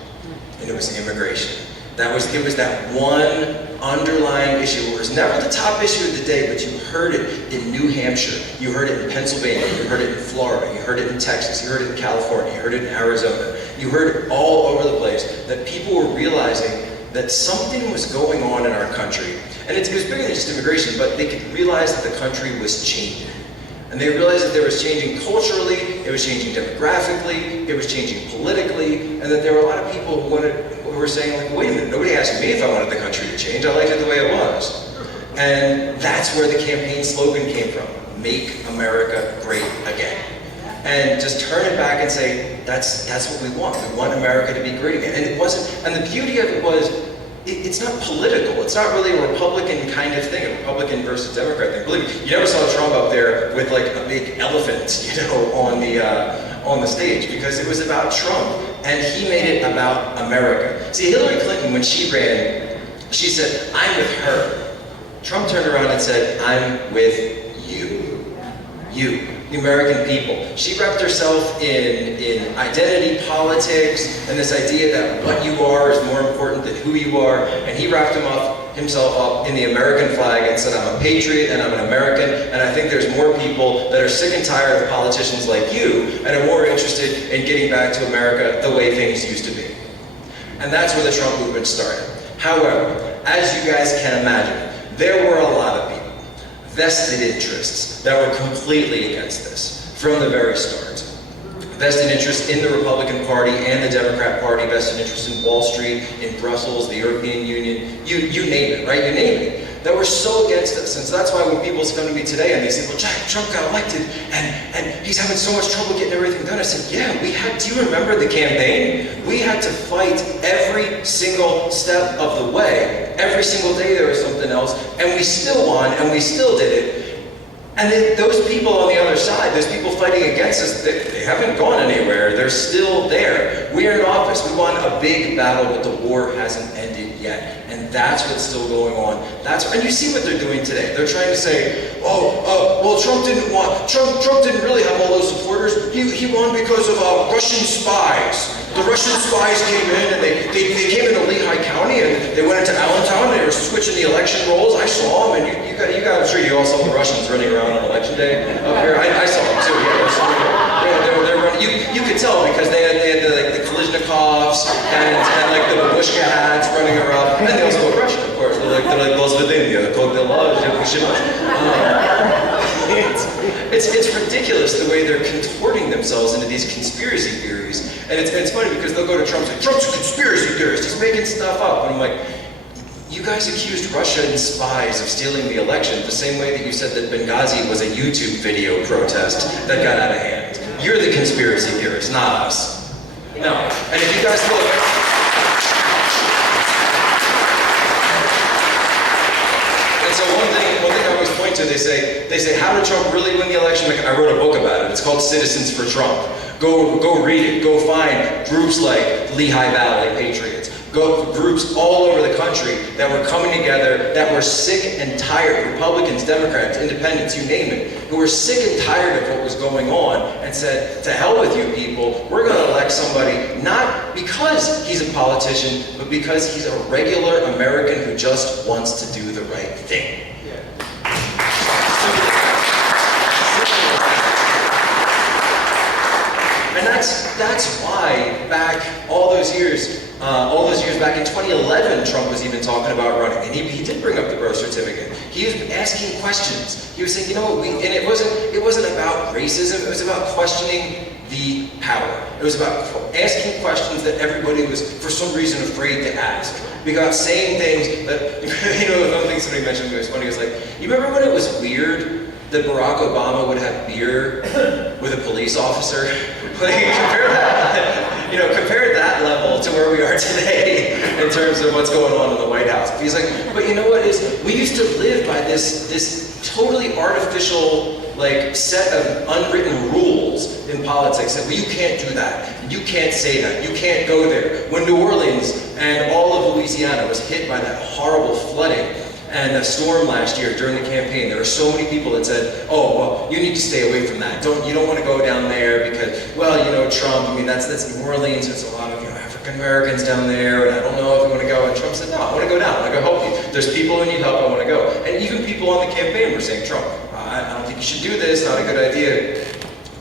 And it was immigration. It was that one underlying issue. It was never the top issue of the day, but you heard it in New Hampshire, you heard it in Pennsylvania, you heard it in Florida, you heard it in Texas, you heard it in California, you heard it in Arizona. You heard it all over the place, that people were realizing that something was going on in our country. And it was bigger than just immigration, but they could realize that the country was changing. And they realized that it was changing culturally, it was changing demographically, it was changing politically, and that there were a lot of people who were saying, like, wait a minute, nobody asked me if I wanted the country to change, I liked it the way it was. And that's where the campaign slogan came from, Make America Great Again. And just turn it back and say, that's what we want. We want America to be great again. And it wasn't, and the beauty of it was, it's not political. It's not really a Republican kind of thing, a Republican versus Democrat thing. Believe me, you never saw Trump up there with like a big elephant, on the stage, because it was about Trump, and he made it about America. See, Hillary Clinton, when she ran, she said, I'm with her. Trump turned around and said, I'm with you. You, the American people. She wrapped herself in identity politics and this idea that what you are is more important than who you are, and he wrapped himself up in the American flag and said, I'm a patriot and I'm an American, and I think there's more people that are sick and tired of politicians like you and are more interested in getting back to America the way things used to be. And that's where the Trump movement started. However, as you guys can imagine, there were a lot of people, vested interests, that were completely against this from the very start. Vested interest in the Republican Party and the Democrat Party, vested interest in Wall Street, in Brussels, the European Union, you name it, right? You name it. That were so against us. And so that's why when people come to me today and they say, well, Jack, Trump got elected and he's having so much trouble getting everything done. I said, yeah, do you remember the campaign? We had to fight every single step of the way. Every single day there was something else, and we still won, and we still did it. And those people on the other side, those people fighting against us, they haven't gone anywhere. They're still there. We're in office. We won a big battle, but the war hasn't ended yet. And that's what's still going on. And you see what they're doing today. They're trying to say, well, Trump didn't really have all those supporters. He won because of Russian spies. The Russian spies came in, and they came into Lehigh County, and they went into Allentown, and they were switching the election rolls. I saw them, and I'm sure you all saw the Russians running around on election day up here. I saw them too. They're running. You could tell because they had the Kalashnikovs and like the babushka hats running around, and they also look Russian, of course. They're like Gosvedenia, It's ridiculous the way they're contorting themselves into these conspiracy theories. And it's funny because they'll go to Trump and say, Trump's a conspiracy theorist, he's making stuff up. And I'm like, you guys accused Russian spies of stealing the election the same way that you said that Benghazi was a YouTube video protest that got out of hand. You're the conspiracy theorist, not us. No. And if you guys look, and so one thing I always point to, they say, how did Trump really win the election? Like, I wrote a book about it. It's called Citizens for Trump. Go read it. Go find groups like Lehigh Valley Patriots. groups all over the country that were coming together, that were sick and tired, Republicans, Democrats, Independents, you name it, who were sick and tired of what was going on and said, to hell with you people, we're going to elect somebody not because he's a politician, but because he's a regular American who just wants to do the right thing. And that's why back all those years back in 2011, Trump was even talking about running, and he did bring up the birth certificate. He was asking questions. He was saying, you know what, and it wasn't about racism. It was about questioning the power. It was about asking questions that everybody was, for some reason, afraid to ask. Because saying things that, one thing somebody mentioned to me was funny. It was like, you remember when it was weird that Barack Obama would have beer with a police officer? Like, compare that level to where we are today in terms of what's going on in the White House. He's like, but you know what is, we used to live by this totally artificial set of unwritten rules in politics that, well, you can't do that, you can't say that, you can't go there. When New Orleans and all of Louisiana was hit by that horrible flooding and the storm last year during the campaign, there were so many people that said, oh, well, you need to stay away from that. You don't want to go down there because, well, Trump, that's New Orleans, there's a lot of African Americans down there, and I don't know if you want to go. And Trump said, no, I want to go down, I want to go help you. There's people who need help, I want to go. And even people on the campaign were saying, Trump, I don't think you should do this, not a good idea.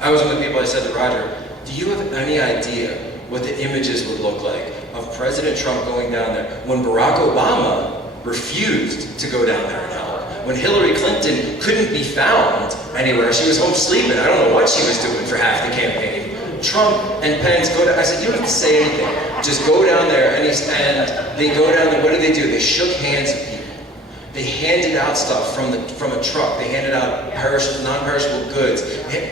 I was one of the people, I said to Roger, do you have any idea what the images would look like of President Trump going down there when Barack Obama refused to go down there and help? When Hillary Clinton couldn't be found anywhere, she was home sleeping. I don't know what she was doing for half the campaign. Trump and Pence go down. I said, you don't have to say anything. Just go down there. And they go down there. What did? They shook hands with people. They handed out stuff from a truck. They handed out non-perishable goods,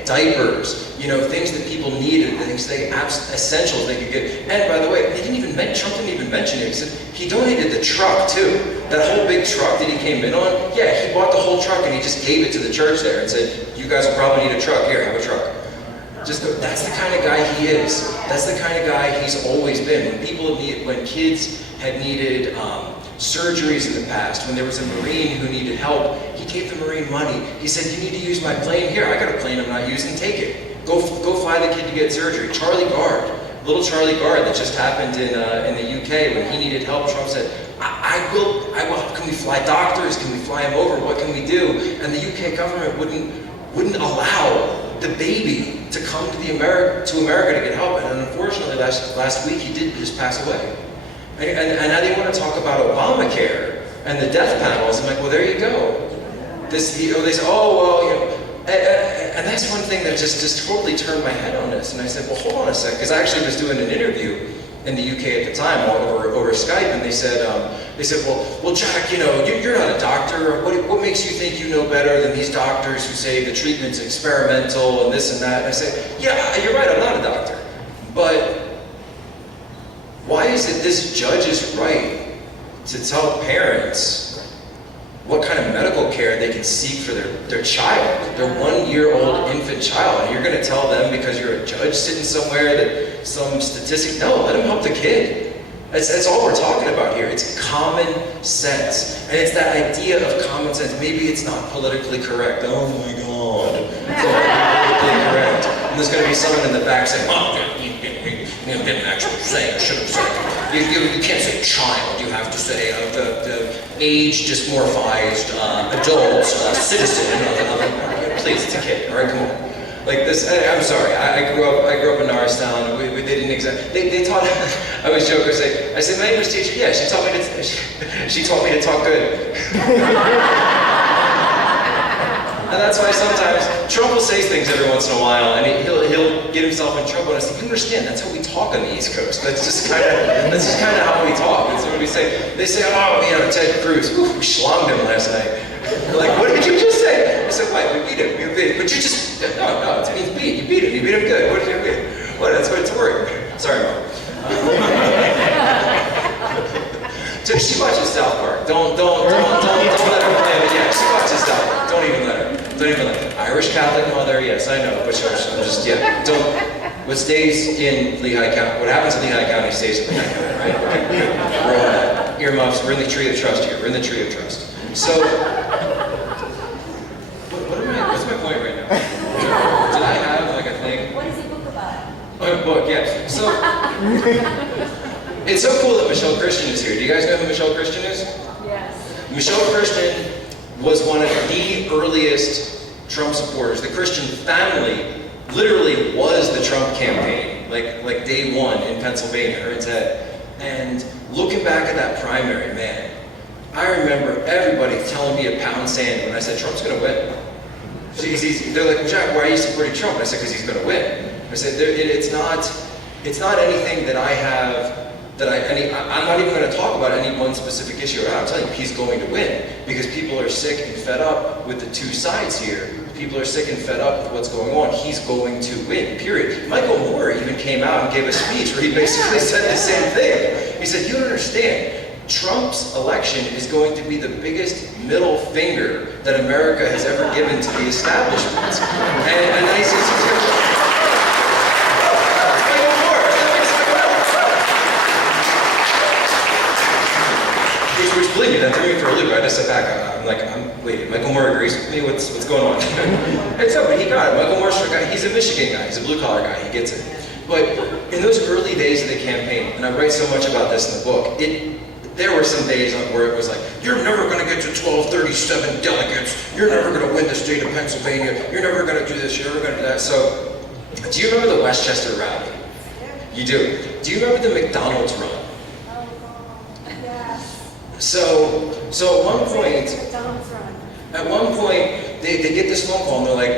diapers, things that people needed, essentials they could get. And by the way, Trump didn't even mention it. He said he donated the truck too. That whole big truck that he came in on, yeah, he bought the whole truck and he just gave it to the church there and said, you guys will probably need a truck. Here, have a truck. That's the kind of guy he is. That's the kind of guy he's always been. When kids had needed surgeries in the past, when there was a Marine who needed help, he gave the Marine money. He said, you need to use my plane. Here, I got a plane I'm not using, take it. Go fly the kid to get surgery. Little Charlie Gard that just happened in the UK when he needed help. Trump said, I will, can we fly doctors? Can we fly him over? What can we do? And the UK government wouldn't allow the baby to come to America to get help. And unfortunately, last week he did just pass away. And now they want to talk about Obamacare and the death panels. I'm like, well, there you go. They say, and that's one thing that just totally turned my head on this. And I said, well, hold on a sec, because I actually was doing an interview in the UK at the time over Skype, and they said, well, Jack, you're not a doctor. What makes you think you know better than these doctors who say the treatment's experimental and this and that? And I said, yeah, you're right, I'm not a doctor. But why is it this judge's right to tell parents what kind of medical care they can seek for their child, their 1-year-old infant child? And you're going to tell them because you're a judge sitting somewhere that some statistic? No, let them help the kid. That's all we're talking about here. It's common sense. And it's that idea of common sense. Maybe it's not politically correct. Oh my God. It's not politically correct. And there's going to be someone in the back saying, oh, you didn't actually say, I should have said. You can't say child, you have to say the age dysmorphized adult citizen. Please, it's a kid, all right, come on. Like this, I'm sorry, I grew up in Norristown, they didn't exactly, they taught, I was joking, I said, my English teacher, yeah, she taught me to talk good. And that's why sometimes Trump will say things every once in a while, and he'll get himself in trouble. And I say, you understand? That's how we talk on the East Coast. That's just kind of how we talk. And so when they say, oh, Ted Cruz, ooh, we schlonged him last night. They're like, what did you just say? I said, what? We beat him. But you just no, it means beat. You beat him. You beat him good. What did you beat? What? That's what it's a word. Sorry, Mom. So she watches South Park. Don't let her play it. Yeah, she watches South Park. Don't even let her. Irish Catholic mother, yes, I know, but I'm just, yeah, don't. what stays in Lehigh County, what happens in Lehigh County stays in Lehigh County, right? We're all that. Earmuffs, we're in the tree of trust here. We're in the tree of trust. So, what's my point right now? Did I have like a thing? What is the book about? Oh, a book, yeah. So, it's so cool that Michelle Christian is here. Do you guys know who Michelle Christian is? Yes. Michelle Christian was one of the earliest Trump supporters. The Christian family literally was the Trump campaign, like day one in Pennsylvania, her and Ted. And looking back at that primary, man, I remember everybody telling me to pound sand when I said Trump's going to win. They're like, well, Jack, why are you supporting Trump? And I said, because he's going to win. I said, it's not anything that I have. I'm not even going to talk about any one specific issue. I'm telling you, he's going to win because people are sick and fed up with the two sides here. People are sick and fed up with what's going on. He's going to win, period. Michael Moore even came out and gave a speech where he basically said the same thing. He said, you don't understand. Trump's election is going to be the biggest middle finger that America has ever given to the establishment. And then he says, which believe me, that threw me for a loop. I just sat back. I'm like, wait, Michael Moore agrees with me? What's going on? It's so, but he got it. Michael Moore's a guy. He's a Michigan guy. He's a blue collar guy. He gets it. But in those early days of the campaign, and I write so much about this in the book, there were some days where it was like, you're never going to get to 1237 delegates. You're never going to win the state of Pennsylvania. You're never going to do this. You're never going to do that. So, do you remember the Westchester rally? You do. Do you remember the McDonald's run? So at one point, they get this phone call and they're like,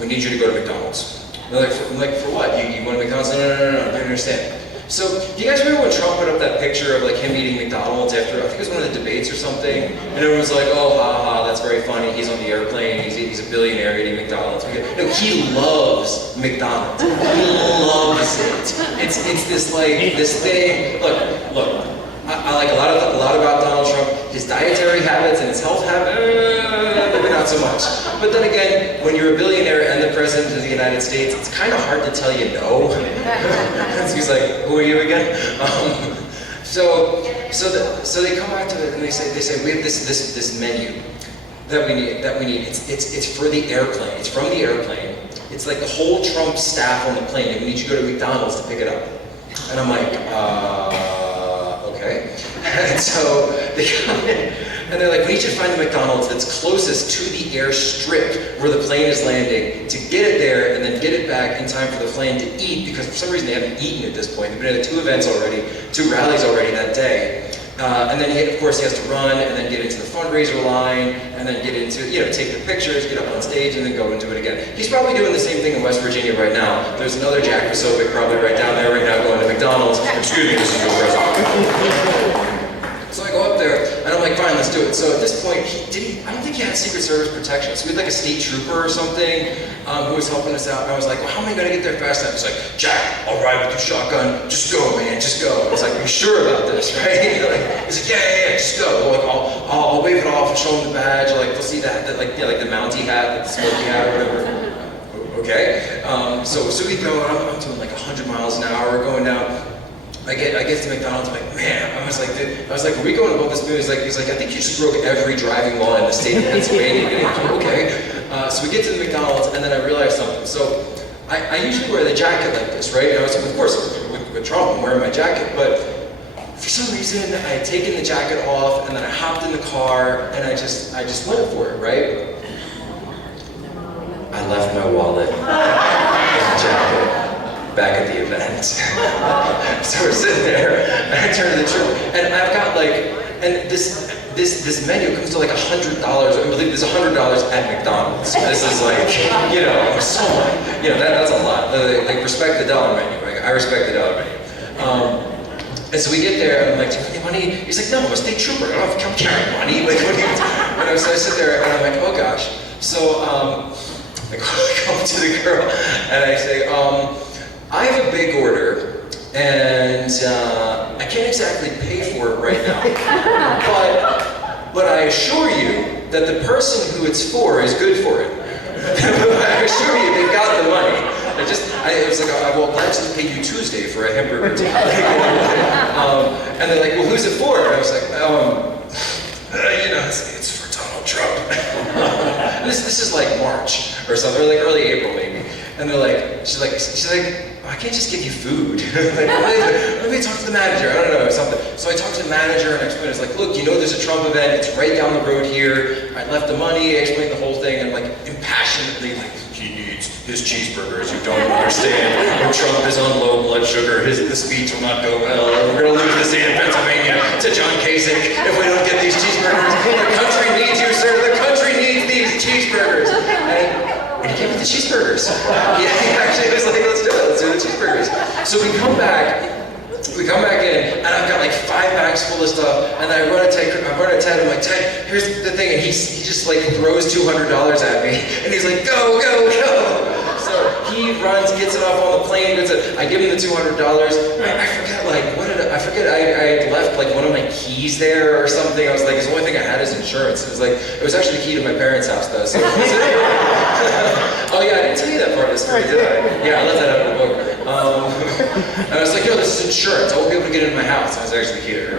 we need you to go to McDonald's. I'm like, for what? You want to McDonald's? No, I don't understand. So, do you guys remember when Trump put up that picture of like him eating McDonald's after, I think it was one of the debates or something, and everyone's like, oh, ha, that's very funny, he's on the airplane, he's a billionaire eating McDonald's. No, he loves McDonald's. He loves it. It's this thing, look, I like a lot about Donald Trump, his dietary habits and his health habits, maybe not so much. But then again, when you're a billionaire and the president of the United States, it's kind of hard to tell you no. So he's like, who are you again? So they come back to it and they say we have this menu that we need. It's for the airplane. It's from the airplane. It's like the whole Trump staff on the plane. And we need you to go to McDonald's to pick it up. And I'm like, okay. And so they come in, and they're like, we need you to find the McDonald's that's closest to the airstrip where the plane is landing to get it there and then get it back in time for the plane to eat, because for some reason they haven't eaten at this point. They've been at 2 events already, 2 rallies already that day. And then of course he has to run and then get into the fundraiser line and then get into, take the pictures, get up on stage and then go and do it again. He's probably doing the same thing in West Virginia right now. There's another Jack Posobiec probably right down there right now going to McDonald's. Excuse me, this is your president. So I go up there and I'm like, fine, let's do it. So at this point, I don't think he had Secret Service protection. So we had like a state trooper or something who was helping us out. And I was like, well, how am I going to get there fast enough? He's like, Jack, I'll ride with your shotgun. Just go, man, just go. I was like, are you sure about this, right? He's like, yeah, just go. Like, I'll wave it off and show him the badge. Like, they'll see that like the Mountie hat, like the smoky hat or whatever. Okay. So we go, and I'm doing like 100 miles an hour going down. I get to McDonald's, I'm like, man, I was like, are we going above this movie? He's like, I think you just broke every driving law in the state of Pennsylvania. Okay. So we get to the McDonald's, and then I realized something. So I usually wear the jacket like this, right? And I was like, of course, with Trump, I'm wearing my jacket, but for some reason, I had taken the jacket off, and then I hopped in the car, and I just went for it, right? I left my wallet in the jacket back at the event. So we're sitting there, and I turn to the trooper, and I've got this menu comes to like $100. I believe there's $100 at McDonald's. This is like, so much. That's a lot. Like, respect the dollar menu. Right? I respect the dollar menu. And so we get there, and I'm like, do you have any money? He's like, no, I'm a state trooper. I don't have to carry money. Like, what do you do? So I sit there, and I'm like, oh gosh. So I go to the girl, and I say, I have a big order, and I can't exactly pay for it right now, but I assure you that the person who it's for is good for it. I assure you they've got the money. They're just pay you Tuesday for a hamburger. And they're like, well, who's it for? And I was like, it's for Donald Trump. this is like March or something, or like early April maybe. And they're like, she's like, oh, I can't just give you food. Like, let me talk to the manager. I don't know, something. So I talked to the manager and I explained, it's like, look, you know there's a Trump event. It's right down the road here. I left the money. I explained the whole thing and like impassionately, like, he needs his cheeseburgers. You don't understand. When Trump is on low blood sugar, the speech will not go well. We're going to lose the state of Pennsylvania to John Kasich if we don't get these cheeseburgers. The country needs you, sir. The country needs these cheeseburgers. And he gave me the cheeseburgers. Yeah, he actually was like, let's do it. Let's do the cheeseburgers. So we come back in, and I've got like 5 bags full of stuff, and then I run at Ted, I'm like, Ted, here's the thing, and he just like throws $200 at me, and he's like, go, go, go. So he runs, gets it off on the plane, I give him the $200, I forget like, I left like one of my keys there or something. I was like, the only thing I had is insurance. It was actually the key to my parents' house though, so. Oh yeah, I didn't tell you that part of the story, did I? Yeah, I left that out of the book. And I was like, no, this is insurance. I won't be able to get into my house. I was actually the key to her.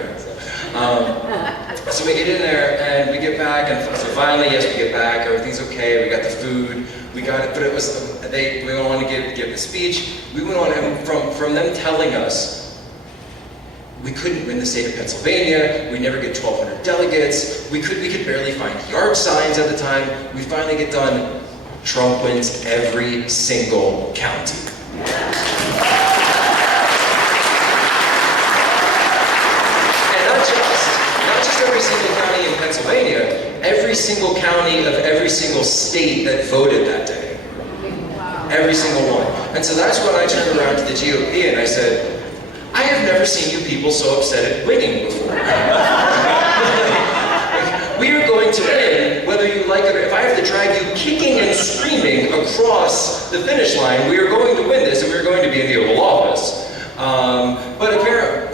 So we get in there and we get back, and so finally, yes, we get back. Everything's okay. We got the food. We got it, but it was we went on to give the speech. We went on, and from them telling us we couldn't win the state of Pennsylvania. We never get 1,200 delegates. We could barely find yard signs at the time. We finally get done. Trump wins every single county. And not just every single county in Pennsylvania, every single county of every single state that voted that day. Every single one. And so that's when I turned around to the GOP and I said, I have never seen you people so upset at winning before. We are going to win, whether you like it or if I have to drag you kicking and screaming across the finish line, we are going to win this and we are going to be in the Oval Office.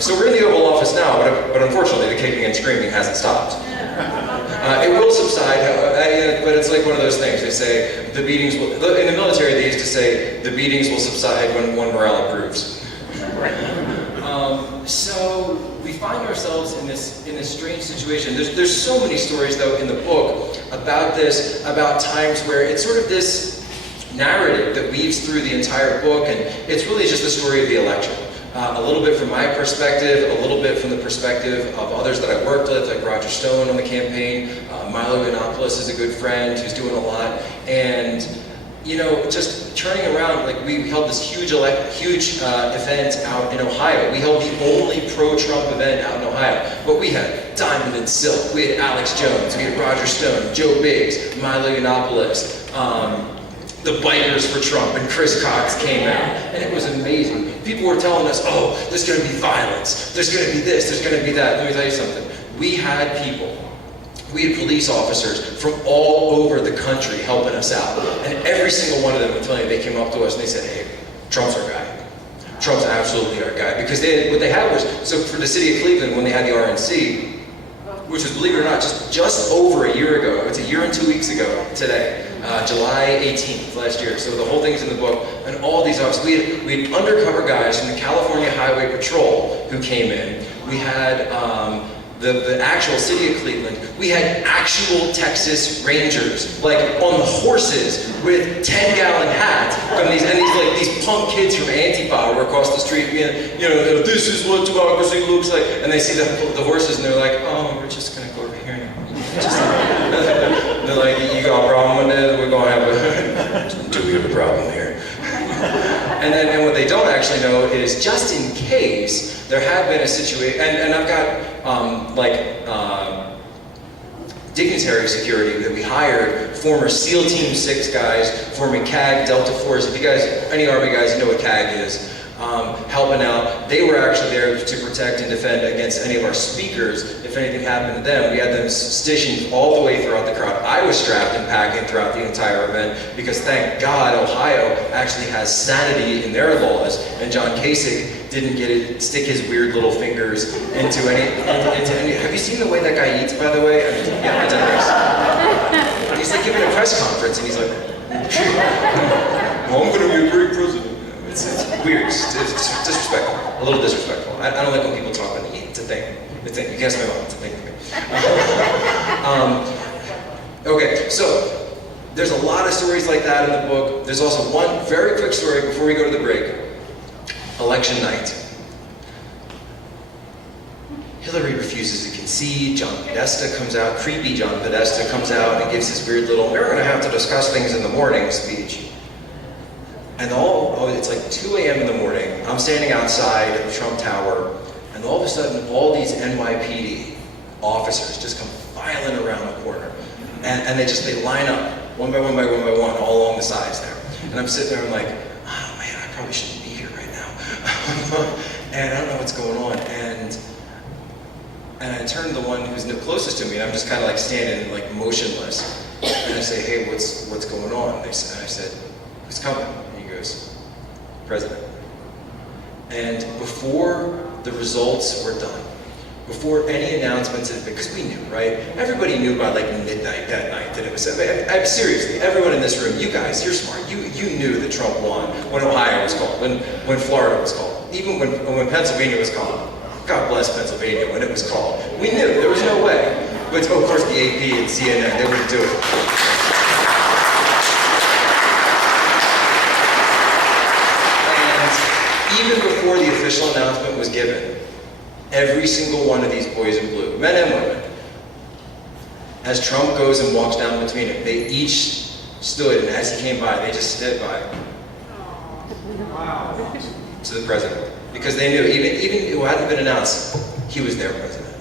So we're in the Oval Office now, but unfortunately the kicking and screaming hasn't stopped. It will subside, but it's like one of those things. They say the beatings will, in the military they used to say the beatings will subside when morale improves. So we find ourselves in this strange situation. There's so many stories though in the book about this, about times where it's sort of this narrative that weaves through the entire book, and it's really just the story of the election. A little bit from my perspective, a little bit from the perspective of others that I worked with, like Roger Stone on the campaign. Milo Yiannopoulos is a good friend who's doing a lot, and you know, just turning around, like we held this huge event out in Ohio. We held the only pro-Trump event out in Ohio. But we had Diamond and Silk, we had Alex Jones, we had Roger Stone, Joe Biggs, Milo Yiannopoulos, the Bikers for Trump, and Chris Cox came out. And it was amazing. People were telling us, oh, there's gonna be violence, there's gonna be this, there's gonna be that. Let me tell you something. We had people. We had police officers from all over the country helping us out. And every single one of them, I'm telling you, they came up to us and they said, hey, Trump's our guy. Trump's absolutely our guy. Because what they had was, so for the city of Cleveland, when they had the RNC, which was, believe it or not, just over a year ago, it's a year and 2 weeks ago today, July 18th last year. So the whole thing's in the book. And all these officers, we had undercover guys from the California Highway Patrol who came in. We had the actual city of Cleveland. We had actual Texas Rangers, like on the horses with 10-gallon hats from these punk kids from Antifa were across the street, you know, this is what democracy looks like. And they see the horses and they're like, oh, we're just gonna go over here now. They're like, you got a problem with it? We're gonna have do we have a problem here? And what they don't actually know is, just in case there have been a situation, and I've got dignitary security that we hired, former SEAL Team 6 guys, former CAG, Delta Force. If you guys, any Army guys, you know what CAG is. Helping out. They were actually there to protect and defend against any of our speakers if anything happened to them. We had them stationed all the way throughout the crowd. I was strapped and packing throughout the entire event because, thank God, Ohio actually has sanity in their laws, and John Kasich didn't stick his weird little fingers into any. Have you seen the way that guy eats, by the way? I mean, yeah, it's nice. He's like giving a press conference, and he's like, well, I'm going to be a great president. weird. It's disrespectful. A little disrespectful. I don't like when people talk about it. It's a thing. It's a thing. You guess my mom. It's a thing to me. Okay, so there's a lot of stories like that in the book. There's also one very quick story before we go to the break. Election night. Hillary refuses to concede. John Podesta comes out. Creepy John Podesta comes out and gives this weird little, we're going to have to discuss things in the morning speech. And it's like 2 a.m. in the morning. I'm standing outside the Trump Tower, and all of a sudden, all these NYPD officers just come filing around the corner. And they line up, one by one, all along the sides there. And I'm sitting there, I'm like, oh man, I probably shouldn't be here right now. And I don't know what's going on. And I turn to the one who's closest to me, and I'm just kind of like standing like motionless. And I say, hey, what's going on? And I said, who's coming? And he goes, President. And before the results were done, before any announcements had been, because we knew, right? Everybody knew by like midnight that night that it was, seriously, everyone in this room, you guys, you're smart. You knew that Trump won when Ohio was called, when Florida was called, even when Pennsylvania was called. God bless Pennsylvania when it was called. We knew, there was no way. But of course the AP and CNN, they wouldn't do it. And even before the official announcement was given, every single one of these boys in blue, men and women, as Trump goes and walks down between them, they each stood, and as he came by, they just stood by to the president. Because they knew, even if it hadn't been announced, he was their president.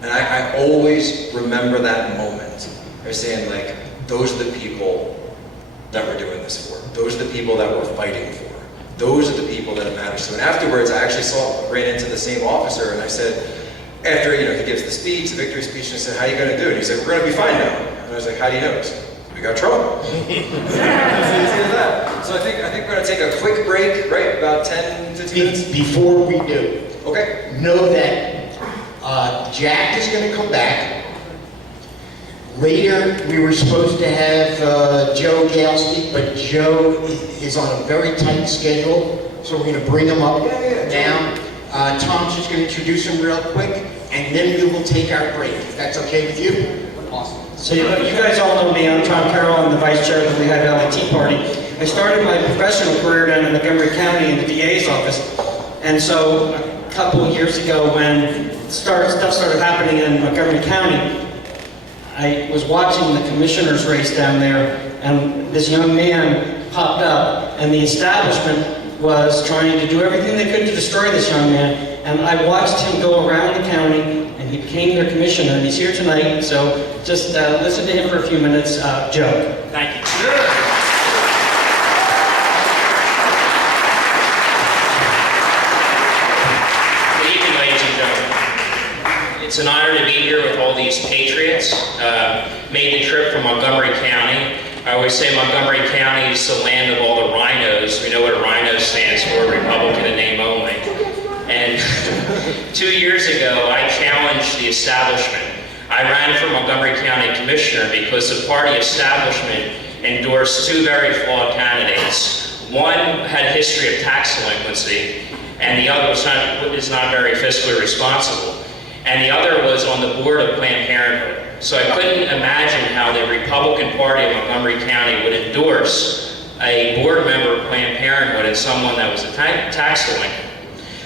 And I always remember that moment. They're saying, like, those are the people that we're doing this for. Those are the people that we're fighting for. Those are the people that it matters to. And afterwards, I actually ran into the same officer, and I said, after he gives the speech, the victory speech, and I said, how are you going to do it? And he said, we're going to be fine now. And I was like, how do you know? He said, we got Trump. So I think we're going to take a quick break, right? About 10, 15 minutes? Before we do, Okay. know that Jack is going to come back. Later, we were supposed to have Joe Gale speak, but Joe is on a very tight schedule, so we're going to bring him up now. Tom's just going to introduce him real quick, and then we will take our break, if that's okay with you. Awesome. So you guys all know me. I'm Tom Carroll. I'm the vice chair of the Lehigh Valley Tea Party. I started my professional career down in Montgomery County in the DA's office, and so a couple of years ago when stuff started happening in Montgomery County, I was watching the commissioner's race down there, and this young man popped up, and the establishment was trying to do everything they could to destroy this young man, and I watched him go around the county, and he became their commissioner, and he's here tonight, so just listen to him for a few minutes. Joe. Thank you. Good evening, ladies and gentlemen. It's an honor to be here with all these patriots. Made the trip from Montgomery County. I always say Montgomery County is the land of all the rhinos. We know what a rhino stands for, Republican in name only. And 2 years ago, I challenged the establishment. I ran for Montgomery County Commissioner because the party establishment endorsed two very flawed candidates. One had a history of tax delinquency, and the other is not very fiscally responsible. And the other was on the board of Planned Parenthood. So I couldn't imagine how the Republican Party of Montgomery County would endorse a board member of Planned Parenthood and someone that was a tax delinquent.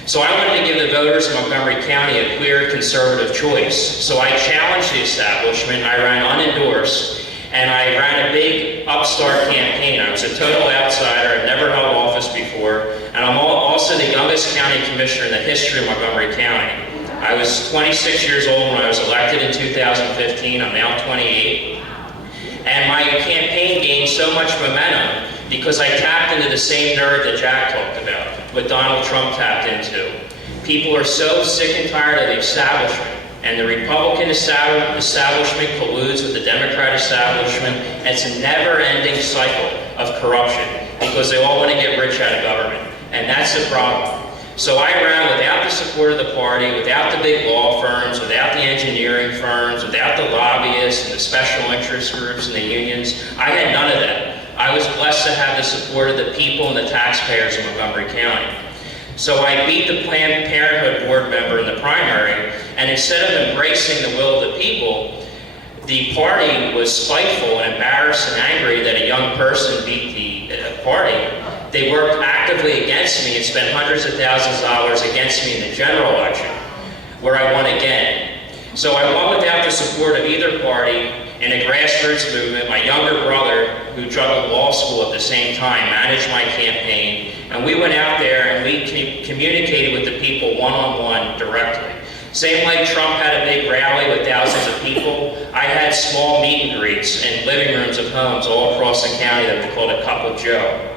So I wanted to give the voters of Montgomery County a clear conservative choice. So I challenged the establishment, I ran unendorsed, and I ran a big upstart campaign. I was a total outsider, I've never held office before, and I'm also the youngest county commissioner in the history of Montgomery County. I was 26 years old when I was elected in 2015, I'm now 28. And my campaign gained so much momentum because I tapped into the same nerve that Jack talked about, what Donald Trump tapped into. People are so sick and tired of the establishment, and the Republican establishment colludes with the Democrat establishment, and it's a never-ending cycle of corruption because they all want to get rich out of government, and that's the problem. So I ran without the support of the party, without the big law firms, without the engineering firms, without the lobbyists and the special interest groups and the unions. I had none of that. I was blessed to have the support of the people and the taxpayers of Montgomery County. So I beat the Planned Parenthood board member in the primary, and instead of embracing the will of the people, the party was spiteful and embarrassed and angry that a young person beat the party. They worked actively against me and spent hundreds of thousands of dollars against me in the general election, where I won again. So I won without the support of either party in a grassroots movement. My younger brother, who juggled law school at the same time, managed my campaign, and we went out there and we communicated with the people one-on-one directly. Same like Trump had a big rally with thousands of people, I had small meet and greets in living rooms of homes all across the county that we called a Cup of Joe.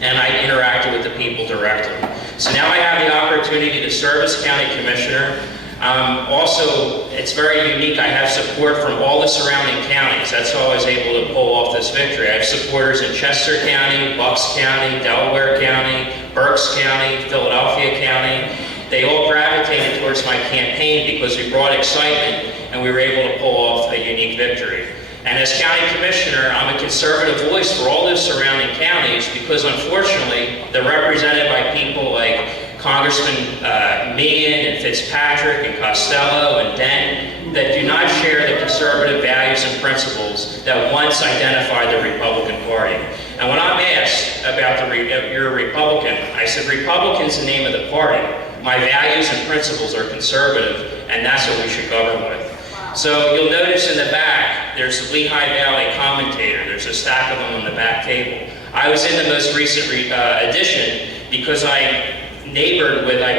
And I interacted with the people directly. So now I have the opportunity to serve as county commissioner. Also, it's very unique. I have support from all the surrounding counties. That's how I was able to pull off this victory. I have supporters in Chester County, Bucks County, Delaware County, Berks County, Philadelphia County. They all gravitated towards my campaign because we brought excitement and we were able to pull off a unique victory. And as county commissioner, I'm a conservative voice for all those surrounding counties because unfortunately, they're represented by people like Congressman Meehan and Fitzpatrick and Costello and Dent that do not share the conservative values and principles that once identified the Republican Party. And when I'm asked about you're a Republican, I said, Republican's the name of the party. My values and principles are conservative, and that's what we should govern with. So you'll notice in the back, there's the Lehigh Valley Commentator. There's a stack of them on the back table. I was in the most recent edition because I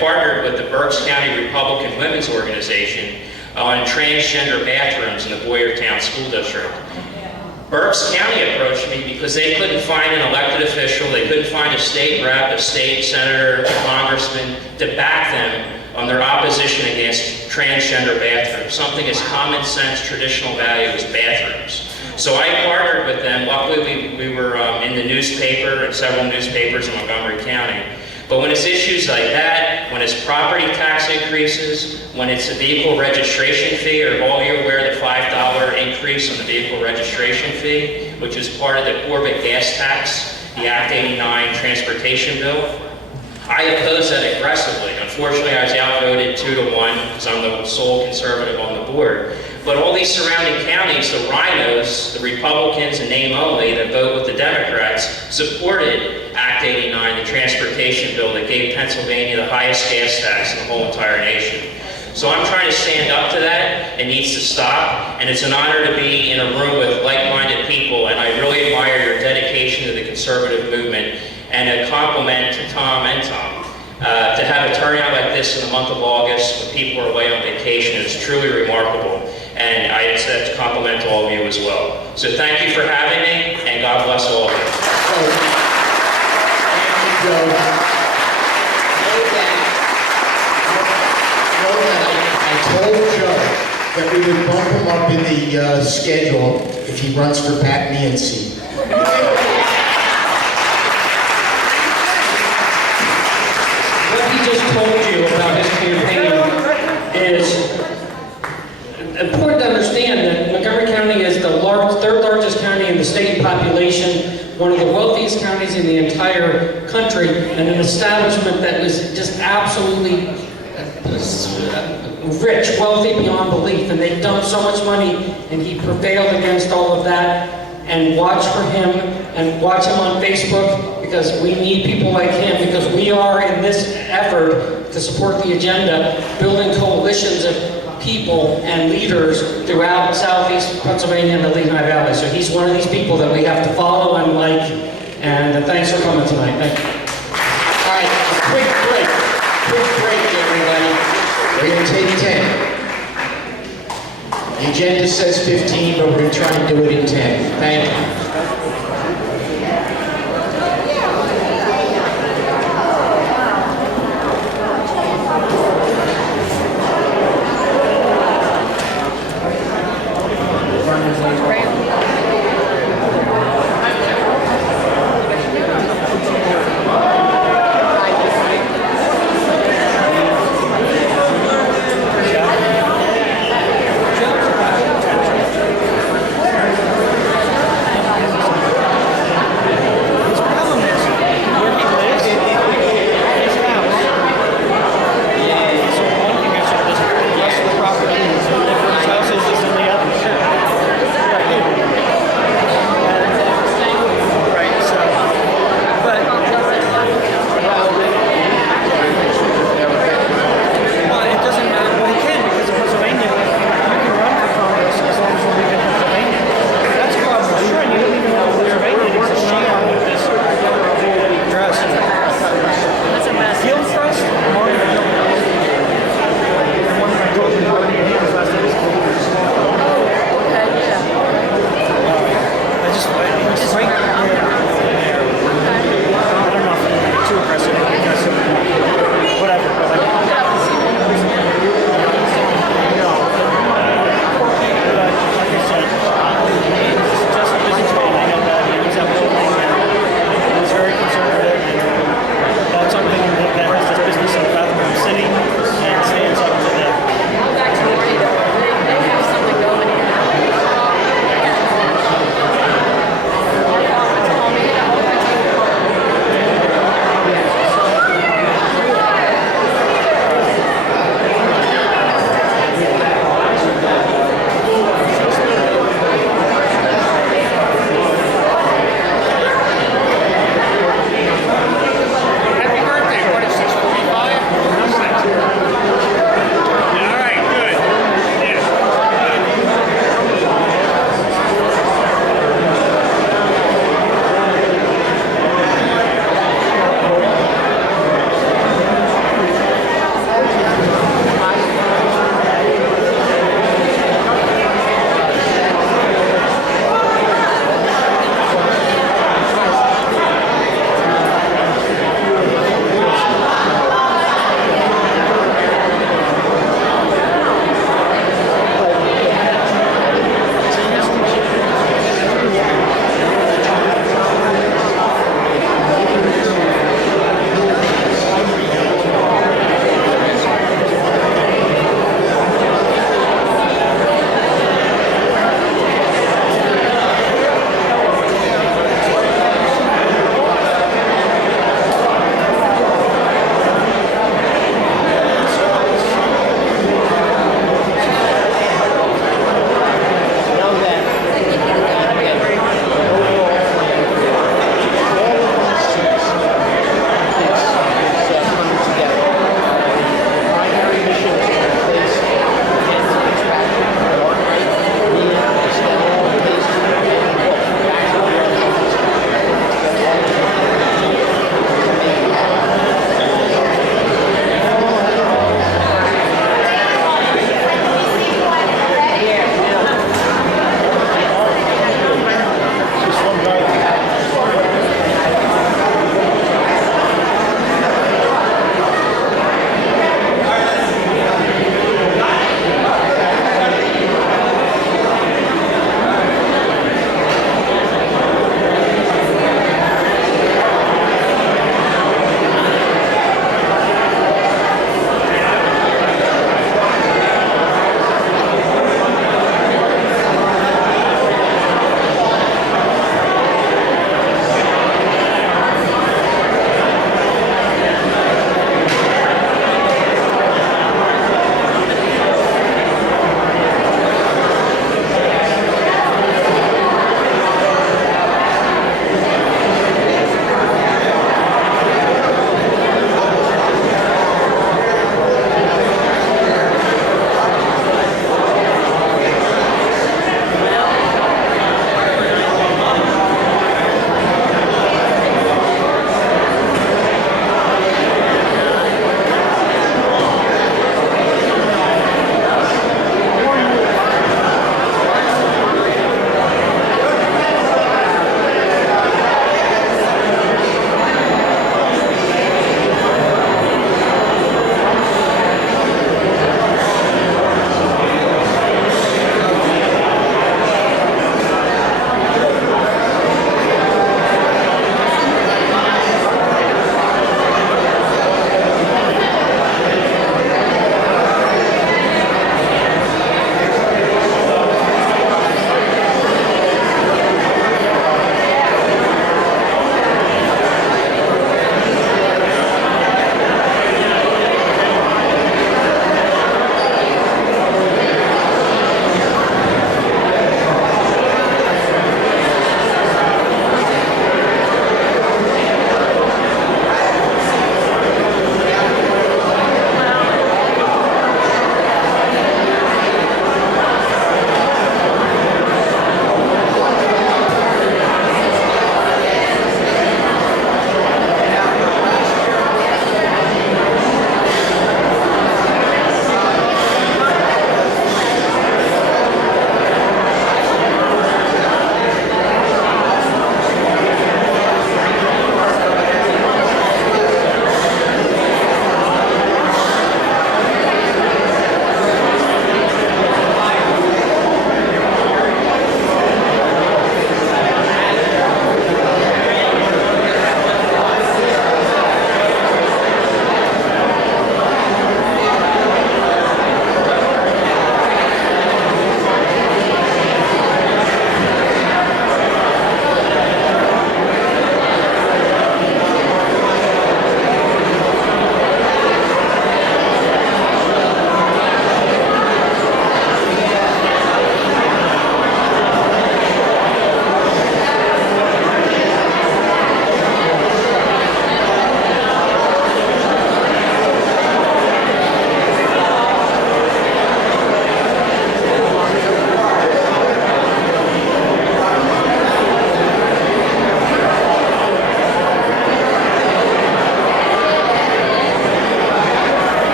partnered with the Berks County Republican Women's Organization on transgender bathrooms in the Boyertown School District. Berks County approached me because they couldn't find an elected official, they couldn't find a state rep, a state senator, a congressman to back them on their opposition against transgender bathrooms, something as common sense, traditional value as bathrooms. So I partnered with them. Luckily, we were in the newspaper, and several newspapers in Montgomery County. But when it's issues like that, when it's property tax increases, when it's a vehicle registration fee, are all you aware the $5 increase on the vehicle registration fee, which is part of the Corbett gas tax, the Act 89 transportation bill? I oppose that aggressively. Unfortunately, I was outvoted 2-1 because I'm the sole conservative on the board. But all these surrounding counties, the rhinos, the Republicans in name only that vote with the Democrats, supported Act 89, the transportation bill that gave Pennsylvania the highest gas tax in the whole entire nation. So I'm trying to stand up to that. It needs to stop. And it's an honor to be in a room with like-minded people. And I really admire your dedication to the conservative movement. And a compliment to Tom and Tom. To have a turnout like this in the month of August when people are away on vacation is truly remarkable. And I said to compliment to all of you as well. So thank you for having me, and God bless all of you. Know that I told Joe that we would bump him up in the schedule if he runs for Pat Meehan's. What he just told you about his campaign is important to understand that Montgomery County is the third largest county in the state in population, one of the wealthiest counties in the entire country, and an establishment that was just absolutely rich, wealthy beyond belief, and they dumped so much money, and he prevailed against all of that. And watch for him, and watch him on Facebook, because we need people like him, because we are in this effort to support the agenda, building coalitions of people and leaders throughout southeast Pennsylvania and the Lehigh Valley. So he's one of these people that we have to follow and like, and thanks for coming tonight. Thank you. All right, a quick break, everybody. We're going to take 10. The agenda says 15, but we're going to try and do it in 10. Thank you.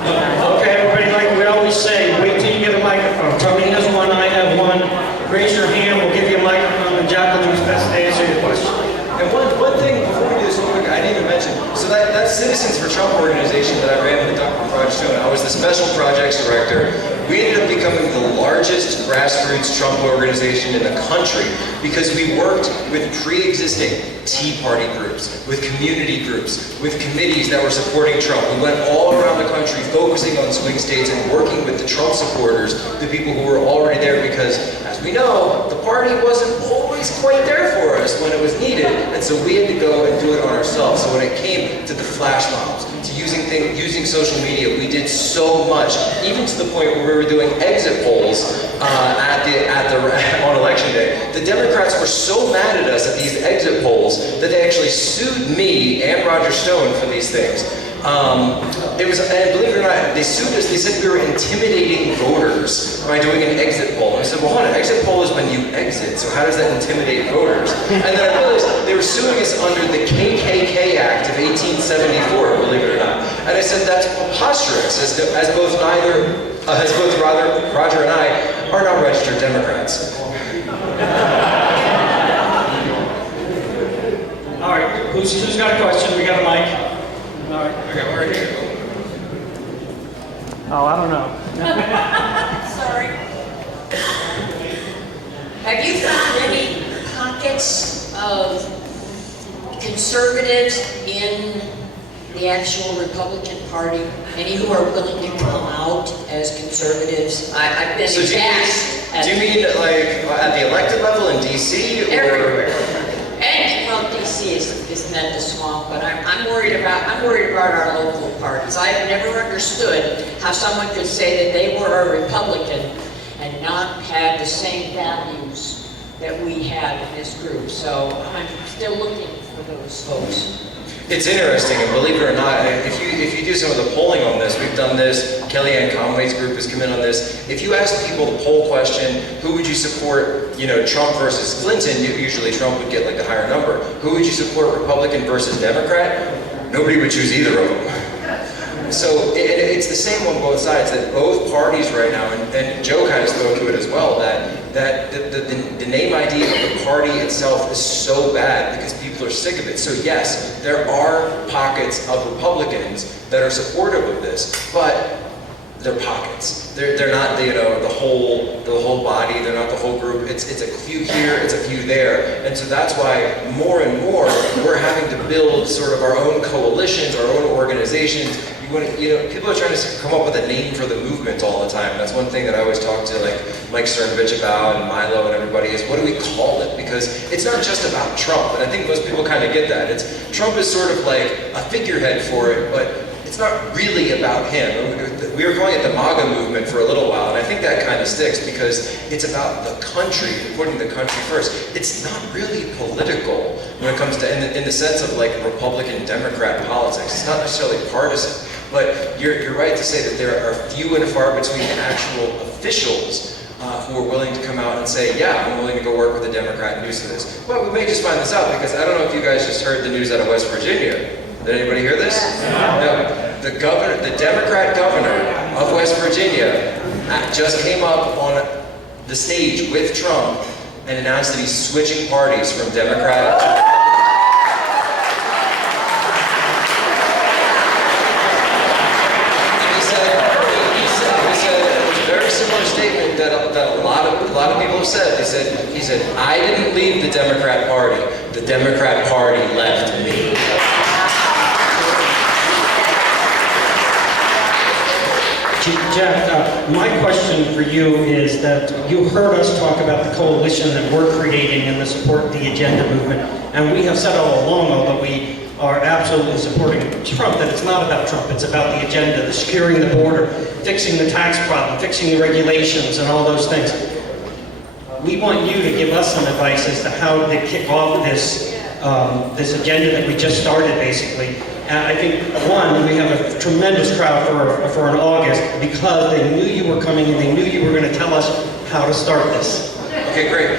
Okay, everybody, like we always say, wait till you get a microphone. Tony has one, I have one. Raise your hand, we'll give you a microphone, and Jack will do his best to answer your question. And one thing before we do this real quick, I didn't even mention, so that Citizens for Trump organization that I ran with Dr. Roger Stone, I was the special projects director. We ended up becoming the largest grassroots Trump organization in the country because we worked with pre-existing Tea Party groups, with community groups, with committees that were supporting Trump. We went all around the country focusing on swing states and working with the Trump supporters, the people who were already there, because as we know, the party wasn't always quite there for us when it was needed, and so we had to go and do it on ourselves. So when it came to the flash mobs, to using social media, we did so much, even to the point where we were doing exit polls on election day. The Democrats were so mad at us at these exit polls that they actually sued me and Roger Stone for these things. And believe it or not, they sued us. They said we were intimidating voters by doing an exit poll. And I said, well, hold on, an exit poll is when you exit, so how does that intimidate voters? And then I realized they were suing us under the KKK Act of 1874, believe it or not. And I said, that's preposterous, as both Roger and I are not registered Democrats. All right, who's got a question? We got a mic. All right. Okay, we're right here. Oh, I don't know. Sorry. Have you found any pockets of conservatives in the actual Republican Party? Any who are willing to come out as conservatives? I've been So asked. do you mean like at the elected level in DC? Or? Everywhere. And well, DC is meant to swamp, but I'm worried about our local parties. I have never understood how someone could say that they were a Republican and not have the same values that we have in this group. So I'm still looking for those folks. It's interesting, and believe it or not, if you do some of the polling on this, we've done this, Kellyanne Conway's group has come in on this. If you ask people the poll question, who would you support, Trump versus Clinton, usually Trump would get like a higher number. Who would you support, Republican versus Democrat? Nobody would choose either of them. So it's the same on both sides, that both parties right now, and Joe kind of spoke to it as well, that the name ID of the party itself is so bad because people are sick of it. So yes, there are pockets of Republicans that are supportive of this, but they're pockets. They're not the whole body. They're not the whole group. It's a few here, it's a few there, and so that's why more and more we're having to build sort of our own coalitions, our own organizations. People are trying to come up with a name for the movement all the time. That's one thing that I always talk to like Mike Cernovich about, and Milo and everybody, is what do we call it? Because it's not just about Trump, and I think most people kind of get that. Trump is sort of like a figurehead for it, but it's not really about him. We were calling it the MAGA movement for a little while, and I think that kind of sticks because it's about the country, putting the country first. It's not really political when it comes to, in the sense of like Republican, Democrat politics. It's not necessarily partisan. But you're right to say that there are few and far between actual officials who are willing to come out and say, yeah, I'm willing to go work with a Democrat and do some of this. Well, we may just find this out because I don't know if you guys just heard the news out of West Virginia. Did anybody hear this? No. The Democrat governor of West Virginia just came up on the stage with Trump and announced that he's switching parties from Democrat to similar statement that a lot of people have said. He said, I didn't leave the Democrat Party. The Democrat Party left me. Jack, my question for you is that you heard us talk about the coalition that we're creating and the Support the Agenda movement, and we have said all along, although we are absolutely supporting Trump, that it's not about Trump, it's about the agenda, the securing the border, fixing the tax problem, fixing the regulations, and all those things. We want you to give us some advice as to how to kick off this agenda that we just started, basically. And I think, one, we have a tremendous crowd for an August because they knew you were coming and they knew you were going to tell us how to start this. Okay, great.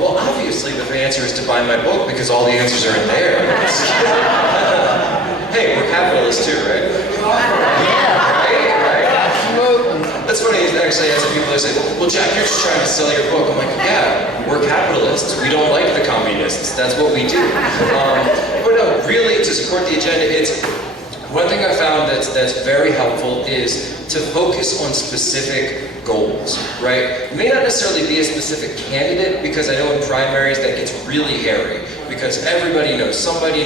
Well, obviously the answer is to buy my book because all the answers are in there. Hey, we're capitalists too, right? Right? That's funny, actually, I had some people that say, well, Jack, you're just trying to sell your book. I'm like, yeah, we're capitalists. We don't like the communists. That's what we do. But no, really, to support the agenda, it's one thing I found that's very helpful is to focus on specific goals, right? It may not necessarily be a specific candidate, because I know in primaries that gets really hairy, because everybody knows somebody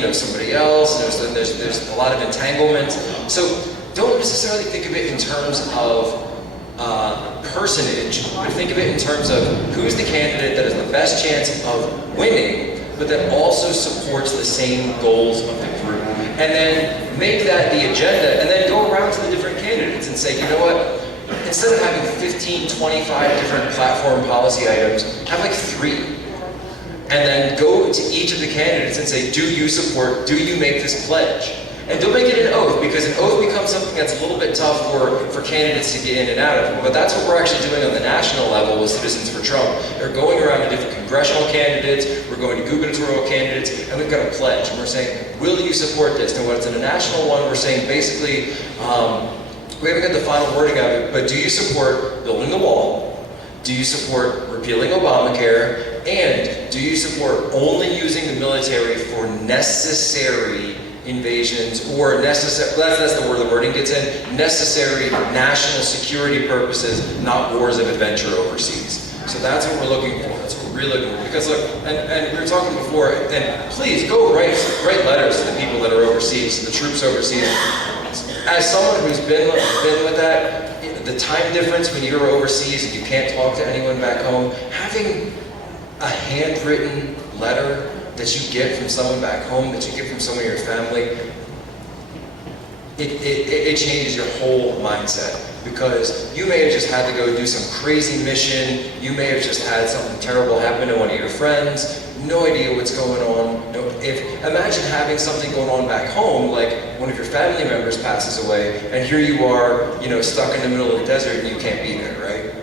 else, there's a lot of entanglement. So don't necessarily think of it in terms of personage, but think of it in terms of who's the candidate that has the best chance of winning, but that also supports the same goals of the group. And then make that the agenda, and then go around to the different candidates and say, you know what, instead of having 15, 25 different platform policy items, have like 3. And then go to each of the candidates and say, do you make this pledge? And don't make it an oath, because an oath becomes something that's a little bit tough for candidates to get in and out of. But that's what we're actually doing on the national level with Citizens for Trump. They're going around to different congressional candidates, we're going to gubernatorial candidates, and we've got a pledge. And we're saying, will you support this? And when it's in a national one, we're saying basically, we haven't got the final wording of it, but do you support building the wall? Do you support repealing Obamacare? And do you support only using the military for necessary invasions, or that's the word the wording gets in, necessary national security purposes, not wars of adventure overseas. So that's what we're looking for. That's what we're really looking for. Because look, and we were talking before, and please go write letters to the people that are overseas, to the troops overseas. As someone who's been with that, the time difference when you're overseas and you can't talk to anyone back home, having a handwritten letter that you get from someone back home, that you get from someone in your family, it changes your whole mindset. Because you may have just had to go do some crazy mission, you may have just had something terrible happen to one of your friends, no idea what's going on. Imagine having something going on back home, like one of your family members passes away, and here you are, stuck in the middle of the desert and you can't be there, right?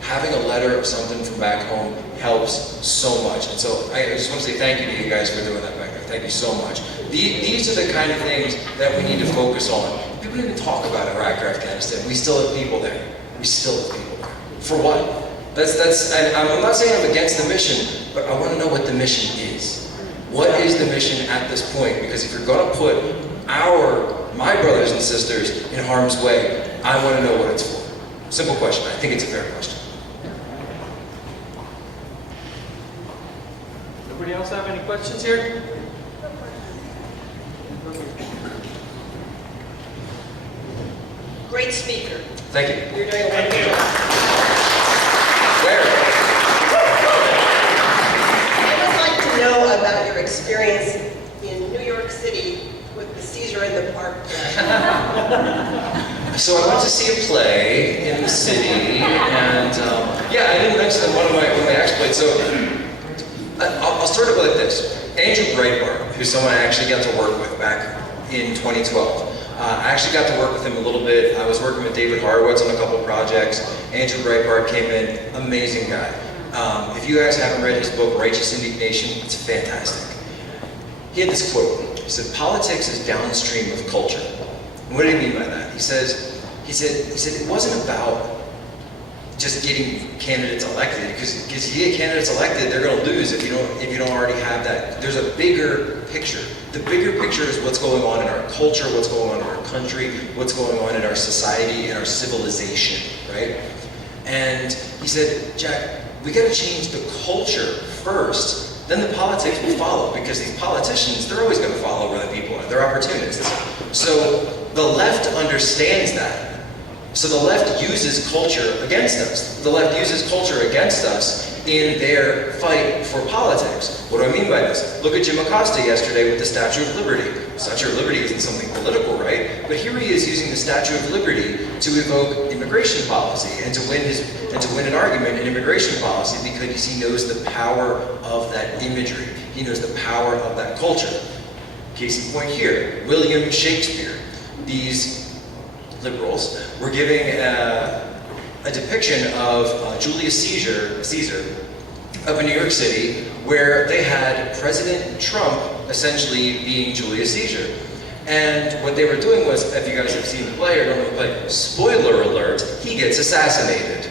Having a letter or something from back home helps so much. And so I just want to say thank you to you guys for doing that back there. Thank you so much. These are the kind of things that we need to focus on. People don't even talk about Iraq or Afghanistan. We still have people there. We still have people there. For what? And I'm not saying I'm against the mission, but I want to know what the mission is. What is the mission at this point? Because if you're going to put my brothers and sisters in harm's way, I want to know what it's for. Simple question. I think it's a fair question. Anybody else have any questions here? Great speaker. Thank you. You're doing a wonderful job. Where? I would like to know about your experience in New York City with the seizure in the park. So I went to see a play in the city, and I didn't mention one of my exploits. So I'll start it like this. Andrew Breitbart, who's someone I actually got to work with back in 2012. I actually got to work with him a little bit. I was working with David Horowitz on a couple of projects. Andrew Breitbart came in, amazing guy. If you guys haven't read his book, Righteous Indignation, it's fantastic. He had this quote. He said, "Politics is downstream of culture." And what did he mean by that? He said it wasn't about just getting candidates elected, because you get candidates elected, they're going to lose if you don't already have that. There's a bigger picture. The bigger picture is what's going on in our culture, what's going on in our country, what's going on in our society, in our civilization, right? And he said, Jack, we got to change the culture first, then the politics will follow, because these politicians, they're always going to follow where the people are. They're opportunists. So the left understands that. So the left uses culture against us. The left uses culture against us in their fight for politics. What do I mean by this? Look at Jim Acosta yesterday with the Statue of Liberty. The Statue of Liberty isn't something political, right? But here he is using the Statue of Liberty to evoke immigration policy and to win an argument in immigration policy, because he knows the power of that imagery. He knows the power of that culture. Case in point here, William Shakespeare. These liberals were giving a depiction of Julius Caesar up in New York City, where they had President Trump essentially being Julius Caesar. And what they were doing was, if you guys have seen the play or don't know the play, spoiler alert, he gets assassinated.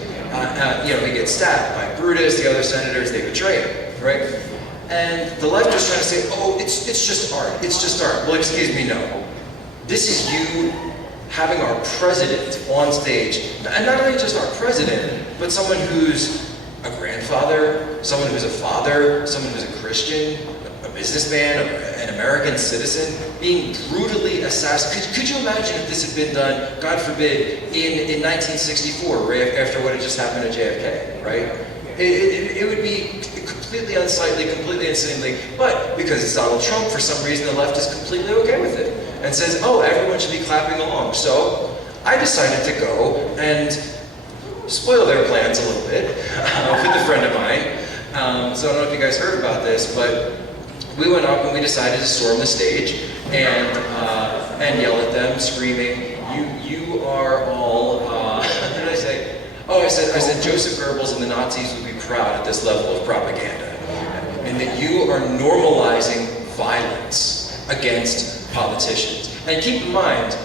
He gets stabbed by Brutus, the other senators, they betray him, right? And the left was trying to say, oh, it's just art, it's just art. Well, excuse me, no. This is you having our president on stage, and not only just our president, but someone who's a grandfather, someone who's a father, someone who's a Christian, a businessman, an American citizen, being brutally assassinated. Could you imagine if this had been done, God forbid, in 1964, right after what had just happened at JFK, right? It would be completely unsightly, completely insanely, but because it's Donald Trump, for some reason the left is completely okay with it and says, oh, everyone should be clapping along. So I decided to go and spoil their plans a little bit with a friend of mine. So I don't know if you guys heard about this, but we went up and we decided to storm the stage and yell at them, screaming, "You are all." What did I say? Oh, I said Joseph Goebbels and the Nazis would be proud at this level of propaganda, and that you are normalizing violence against politicians. And keep in mind,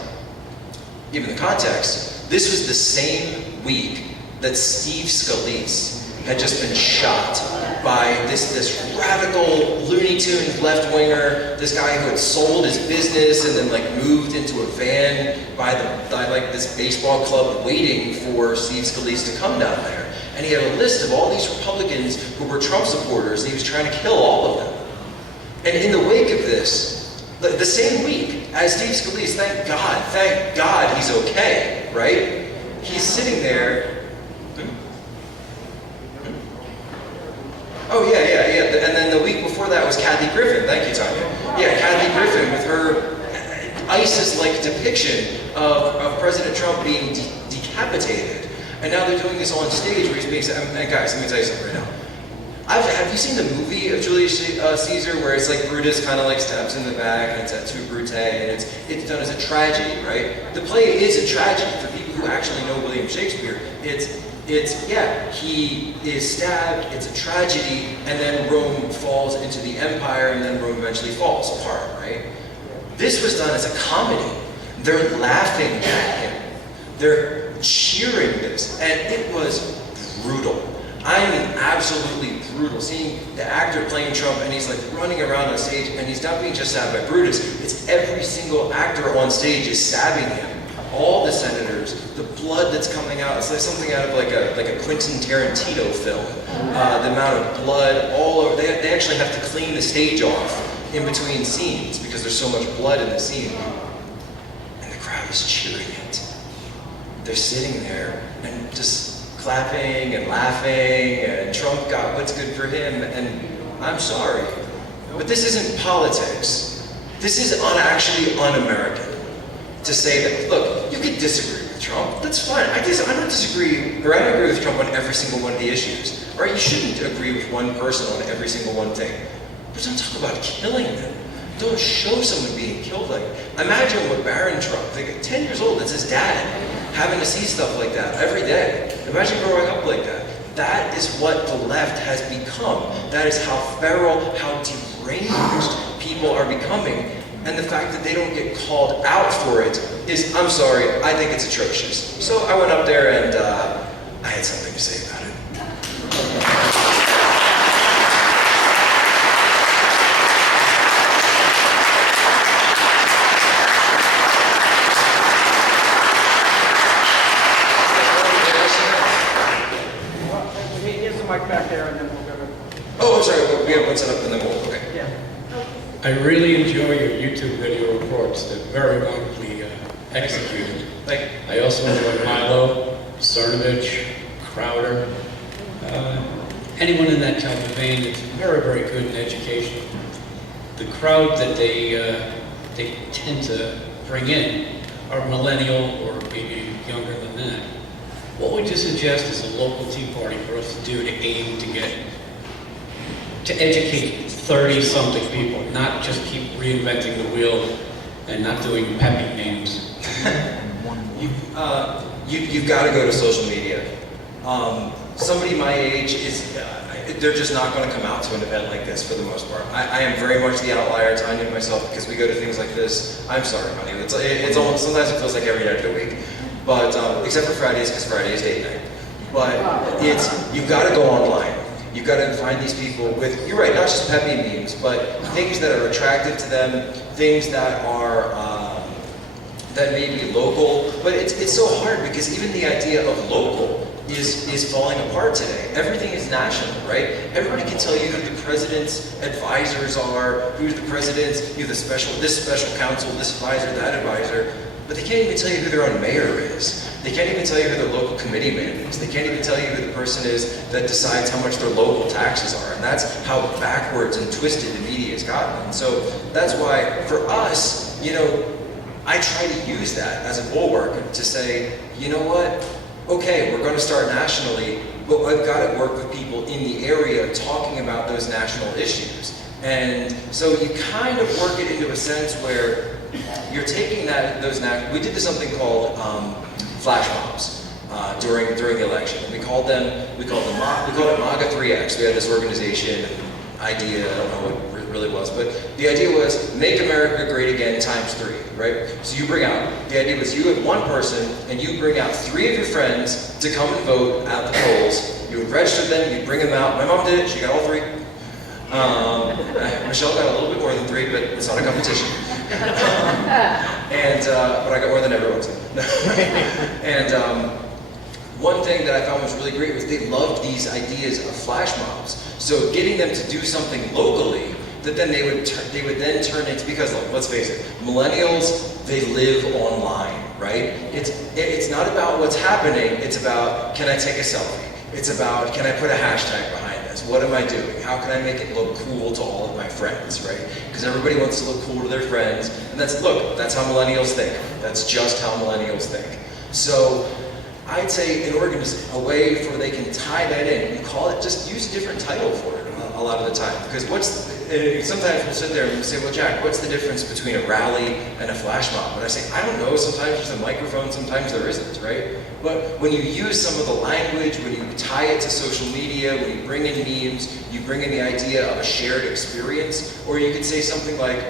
given the context, this was the same week that Steve Scalise had just been shot by this radical Looney Tunes left-winger, this guy who had sold his business and then like moved into a van by like this baseball club waiting for Steve Scalise to come down there. And he had a list of all these Republicans who were Trump supporters, and he was trying to kill all of them. And in the wake of this, the same week, as Steve Scalise, thank God he's okay, right? He's sitting there. Oh, yeah. And then the week before that was Kathy Griffin. Thank you, Tanya. Yeah, Kathy Griffin with her ISIS-like depiction of President Trump being decapitated. And now they're doing this on stage where he's being... And guys, let me tell you something right now. Have you seen the movie of Julius Caesar where it's like Brutus kind of like stabs in the back and it's at Tu Brute and it's done as a tragedy, right? The play is a tragedy for people who actually know William Shakespeare. He is stabbed, it's a tragedy, and then Rome falls into the empire, and then Rome eventually falls apart, right? This was done as a comedy. They're laughing at him. They're cheering this, and it was brutal. I mean, absolutely brutal. Seeing the actor playing Trump, and he's like running around on stage, and he's not being just stabbed by Brutus, it's every single actor on stage is stabbing him. All the senators, the blood that's coming out, it's like something out of like a Quentin Tarantino film. The amount of blood all over, they actually have to clean the stage off in between scenes because there's so much blood in the scene. And the crowd is cheering it. They're sitting there and just clapping and laughing, and Trump got what's good for him, and I'm sorry, but this isn't politics. This is actually un-American. To say that, look, you can disagree with Trump, that's fine. I don't disagree, or I don't agree with Trump on every single one of the issues. Right? You shouldn't agree with one person on every single one thing. But don't talk about killing them. Don't show someone being killed like that. Imagine what Barron Trump, like 10 years old, that's his dad, having to see stuff like that every day. Imagine growing up like that. That is what the left has become. That is how feral, how deranged people are becoming. And the fact that they don't get called out for it is, I'm sorry, I think it's atrocious. So I went up there and I had something to say about it. Here's the mic back there, and then we'll go to... Oh, I'm sorry, we have one set up and then we'll, okay. Yeah. I really enjoy your YouTube video reports. They're very wonderfully executed. Thank you. I also enjoy Milo, Cernovich, Crowder. Anyone in that type of vein that's very, very good in education. The crowd that they tend to bring in are millennial or maybe younger than that. What would you suggest as a local Tea Party for us to do to aim to educate 30-something people, not just keep reinventing the wheel and not doing peppy names? You've got to go to social media. Somebody my age they're just not going to come out to an event like this for the most part. I am very much the outlier, Tanya and myself, because we go to things like this. I'm sorry, honey. It's almost, sometimes it feels like every night of the week. But, except for Fridays, because Friday is date night. But you've got to go online. You've got to find these people with, you're right, not just peppy memes, but things that are attractive to them, things that are, that may be local. But it's so hard because even the idea of local is falling apart today. Everything is national, right? Everybody can tell you who the president's advisors are, who's the president's, this special counsel, this advisor, that advisor, but they can't even tell you who their own mayor is. They can't even tell you who their local committee man is. They can't even tell you who the person is that decides how much their local taxes are. And that's how backwards and twisted the media has gotten. And so that's why, for us, I try to use that as a bulwark to say, you know what? Okay, we're going to start nationally, but I've got to work with people in the area talking about those national issues. And so you kind of work it into a sense where you're taking those national. We did something called flash mobs during the election, and we called it MAGA 3X. We had this organization idea. I don't know what it really was, but the idea was make America great again ×3, right? So the idea was you had one person, and you bring out 3 of your friends to come and vote at the polls. You would register them, you'd bring them out. My mom did it, she got all 3. Michelle got a little bit more than 3, but it's not a competition. But I got more than everyone. And one thing that I found was really great was they loved these ideas of flash mobs. So getting them to do something locally that then they would then turn into, because let's face it, millennials, they live online, right? It's not about what's happening, it's about, can I take a selfie? It's about, can I put a hashtag behind this? What am I doing? How can I make it look cool to all of my friends, right? Because everybody wants to look cool to their friends, and that's how millennials think. That's just how millennials think. So I'd say a way for they can tie that in, you call it, just use a different title for it a lot of the time. Because sometimes we'll sit there and say, well, Jack, what's the difference between a rally and a flash mob? And I say, I don't know, sometimes there's a microphone, sometimes there isn't, right? But when you use some of the language, when you tie it to social media, when you bring in memes, you bring in the idea of a shared experience, or you could say something like,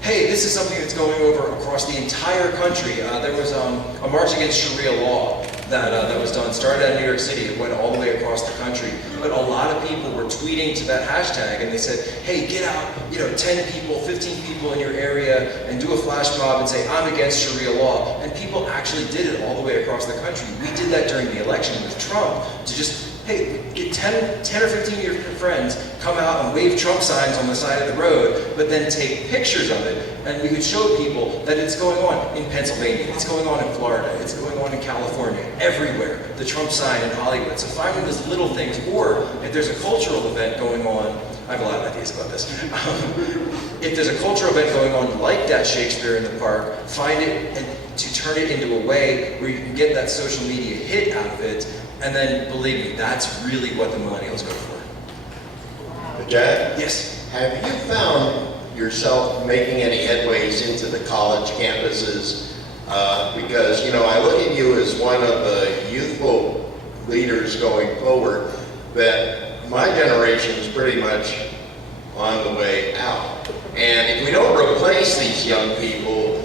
hey, this is something that's going over across the entire country. There was a march against Sharia law that was done, started out in New York City, it went all the way across the country. But a lot of people were tweeting to that hashtag, and they said, hey, get out, 10 people, 15 people in your area, and do a flash mob and say, I'm against Sharia law. And people actually did it all the way across the country. We did that during the election with Trump, to just, hey, get 10 or 15 of your friends, come out and wave Trump signs on the side of the road, but then take pictures of it, and we could show people that it's going on in Pennsylvania, it's going on in Florida, it's going on in California, everywhere, the Trump sign in Hollywood. So finding those little things, or if there's a cultural event going on, I have a lot of ideas about this. If there's a cultural event going on like that Shakespeare in the Park, find it and to turn it into a way where you can get that social media hit out of it. And then, believe me, that's really what the millennials go for. Jack? Yes? Have you found yourself making any headways into the college campuses? Because, I look at you as one of the youthful leaders going forward, that my generation is pretty much on the way out. And if we don't replace these young people,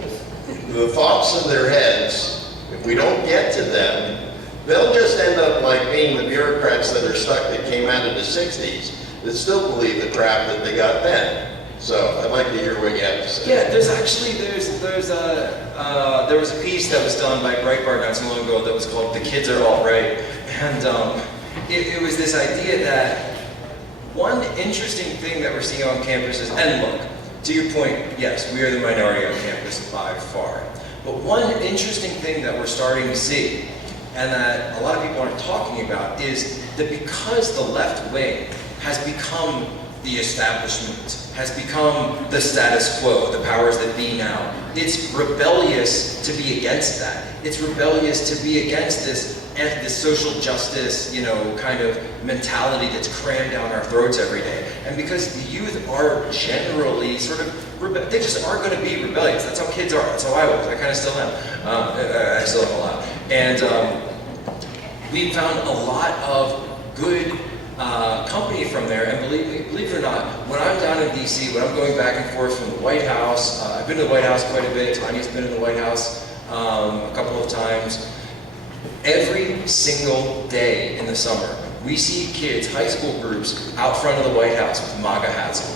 the thoughts in their heads, if we don't get to them, they'll just end up like being the bureaucrats that are stuck that came out of the 60s that still believe the crap that they got then. So I'd like to hear what you have to say. Yeah, there was a piece that was done by Breitbart not so long ago that was called "The Kids Are All Right," and it was this idea that one interesting thing that we're seeing on campuses, and look, to your point, yes, we are the minority on campus by far, but one interesting thing that we're starting to see, and that a lot of people aren't talking about, is that because the left wing has become the establishment, has become the status quo, the powers that be now, it's rebellious to be against that. It's rebellious to be against this social justice, kind of mentality that's crammed down our throats every day. And because the youth are generally sort of, they just are going to be rebellious. That's how kids are. That's how I was. I kind of still am. I still am a lot. And we found a lot of good company from there, and believe it or not, when I'm down in DC, when I'm going back and forth from the White House, I've been to the White House quite a bit, Tanya's been in the White House a couple of times. Every single day in the summer, we see kids, high school groups, out front of the White House with MAGA hats on.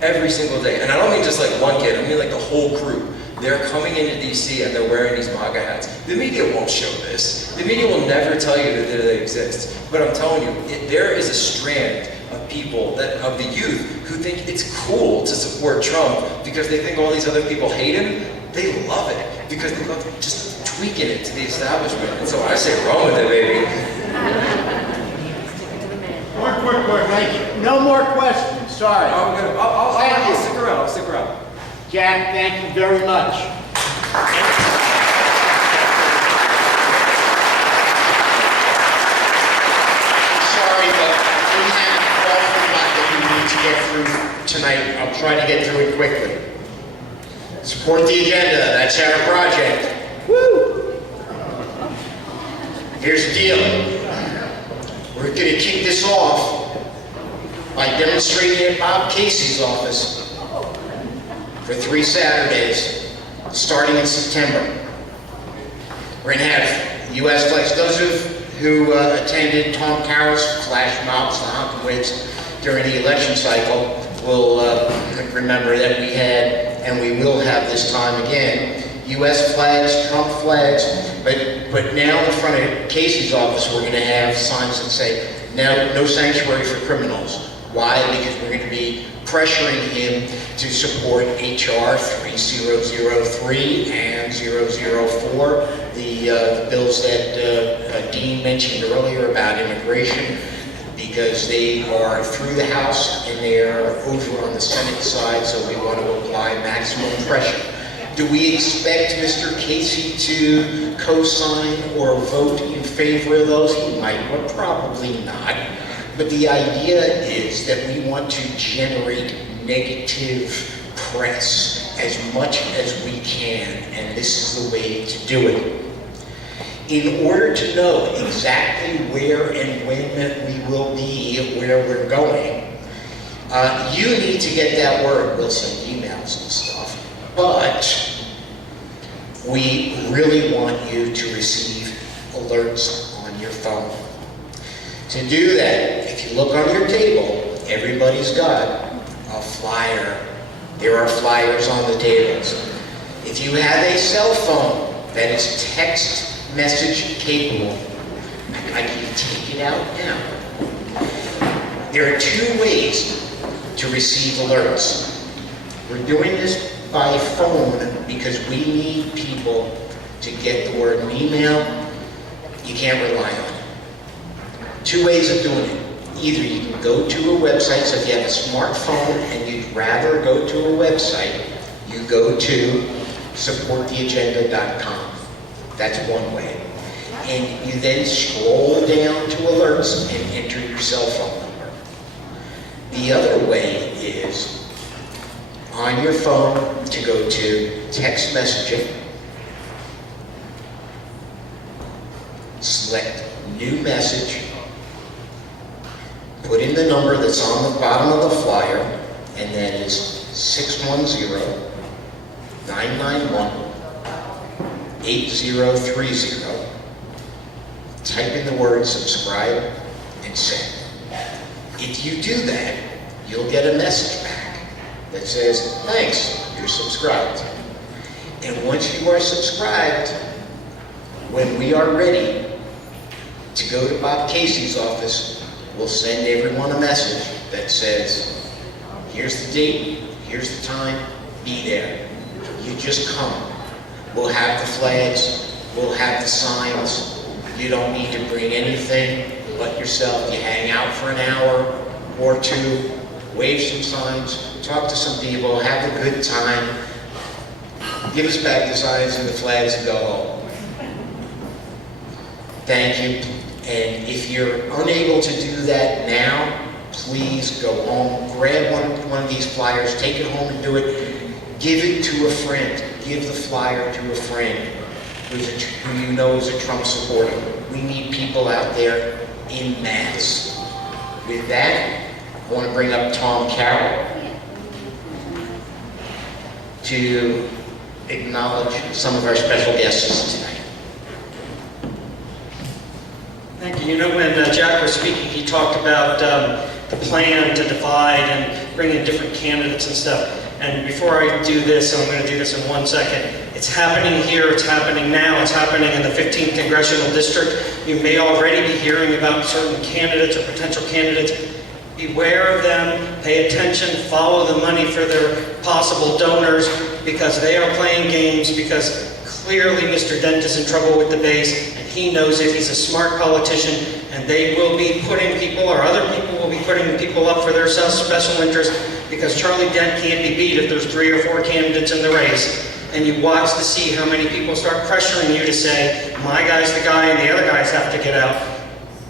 Every single day. And I don't mean just like one kid, I mean like the whole group. They're coming into DC and they're wearing these MAGA hats. The media won't show this. The media will never tell you that they exist. But I'm telling you, there is a strand of people, of the youth, who think it's cool to support Trump because they think all these other people hate him. They love it because they love just tweaking it to the establishment. And so I say run with it, baby. One quick question. Thank you. No more questions, sorry. I'll stick around, I'll stick around. Jack, thank you very much. Sorry, but we have an awful lot that we need to get through tonight. I'll try to get through it quickly. Support the agenda, that's our project. Woo! Here's the deal. We're going to kick this off by demonstrating at Bob Casey's office for 3 Saturdays, starting in September. We're going to have U.S. flags. Those who attended Tom Carroll's flash mobs, the Honkowigs, during the election cycle will remember that we had, and we will have this time again, U.S. flags, Trump flags, but now in front of Casey's office we're going to have signs that say, no sanctuary for criminals. Why? Because we're going to be pressuring him to support H.R. 3003 and 004, the bills that Dean mentioned earlier about immigration, because they are through the House and they are over on the Senate side, so we want to apply maximum pressure. Do we expect Mr. Casey to co-sign or vote in favor of those? He might, but probably not. But the idea is that we want to generate negative press as much as we can, and this is the way to do it. In order to know exactly where and when we will be, where we're going, you need to get that word. We'll send emails and stuff, but we really want you to receive alerts on your phone. To do that, if you look on your table, everybody's got a flyer. There are flyers on the tables. If you have a cell phone that is text message capable, I can take it out now. There are 2 ways to receive alerts. We're doing this by phone because we need people to get the word email. You can't rely on it. 2 ways of doing it. Either you can go to a website, so if you have a smartphone and you'd rather go to a website, you go to supporttheagenda.com. That's one way. And you then scroll down to alerts and enter your cell phone number. The other way is on your phone to go to text messaging, select new message, put in the number that's on the bottom of the flyer, and that is 610-991-8030. Type in the word subscribe and send. If you do that, you'll get a message back that says, thanks, you're subscribed. And once you are subscribed, when we are ready to go to Bob Casey's office, we'll send everyone a message that says, here's the date, here's the time, be there. You just come. We'll have the flags, we'll have the signs. You don't need to bring anything but yourself. You hang out for an hour or 2, wave some signs, talk to some people, have a good time, give us back the signs and the flags and go home. Thank you. And if you're unable to do that now, please go home, grab one of these flyers, take it home and do it. Give it to a friend. Give the flyer to a friend who you know is a Trump supporter. We need people out there in mass. With that, I want to bring up Tom Carroll to acknowledge some of our special guests tonight. Thank you. You know, when Jack was speaking, he talked about the plan to divide and bring in different candidates and stuff. And before I do this, and I'm going to do this in 1 second, it's happening here, it's happening now, it's happening in the 15th Congressional District. You may already be hearing about certain candidates or potential candidates. Beware of them, pay attention, follow the money for their possible donors, because they are playing games, because clearly Mr. Dent is in trouble with the base, and he knows it. He's a smart politician, and they will be putting people, or other people will be putting people up for their special interest, because Charlie Dent can't be beat if there's 3 or 4 candidates in the race. And you watch to see how many people start pressuring you to say, my guy's the guy and the other guys have to get out.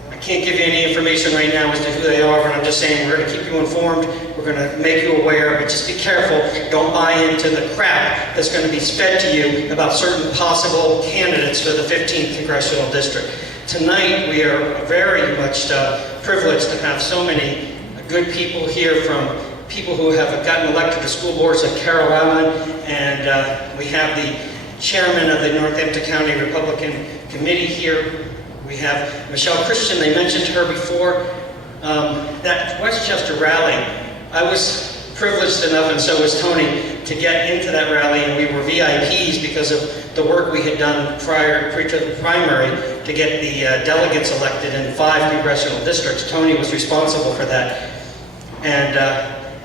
I can't give you any information right now as to who they are, but I'm just saying we're going to keep you informed, we're going to make you aware, but just be careful, don't buy into the crap that's going to be fed to you about certain possible candidates for the 15th Congressional District. Tonight we are very much privileged to have so many good people here, from people who have gotten elected to school boards like Carol Allen, and we have the chairman of the Northampton County Republican Committee here. We have Michelle Christian, they mentioned her before. That Westchester rally, I was privileged enough, and so was Tony, to get into that rally, and we were VIPs because of the work we had done prior to the primary to get the delegates elected in 5 congressional districts. Tony was responsible for that. And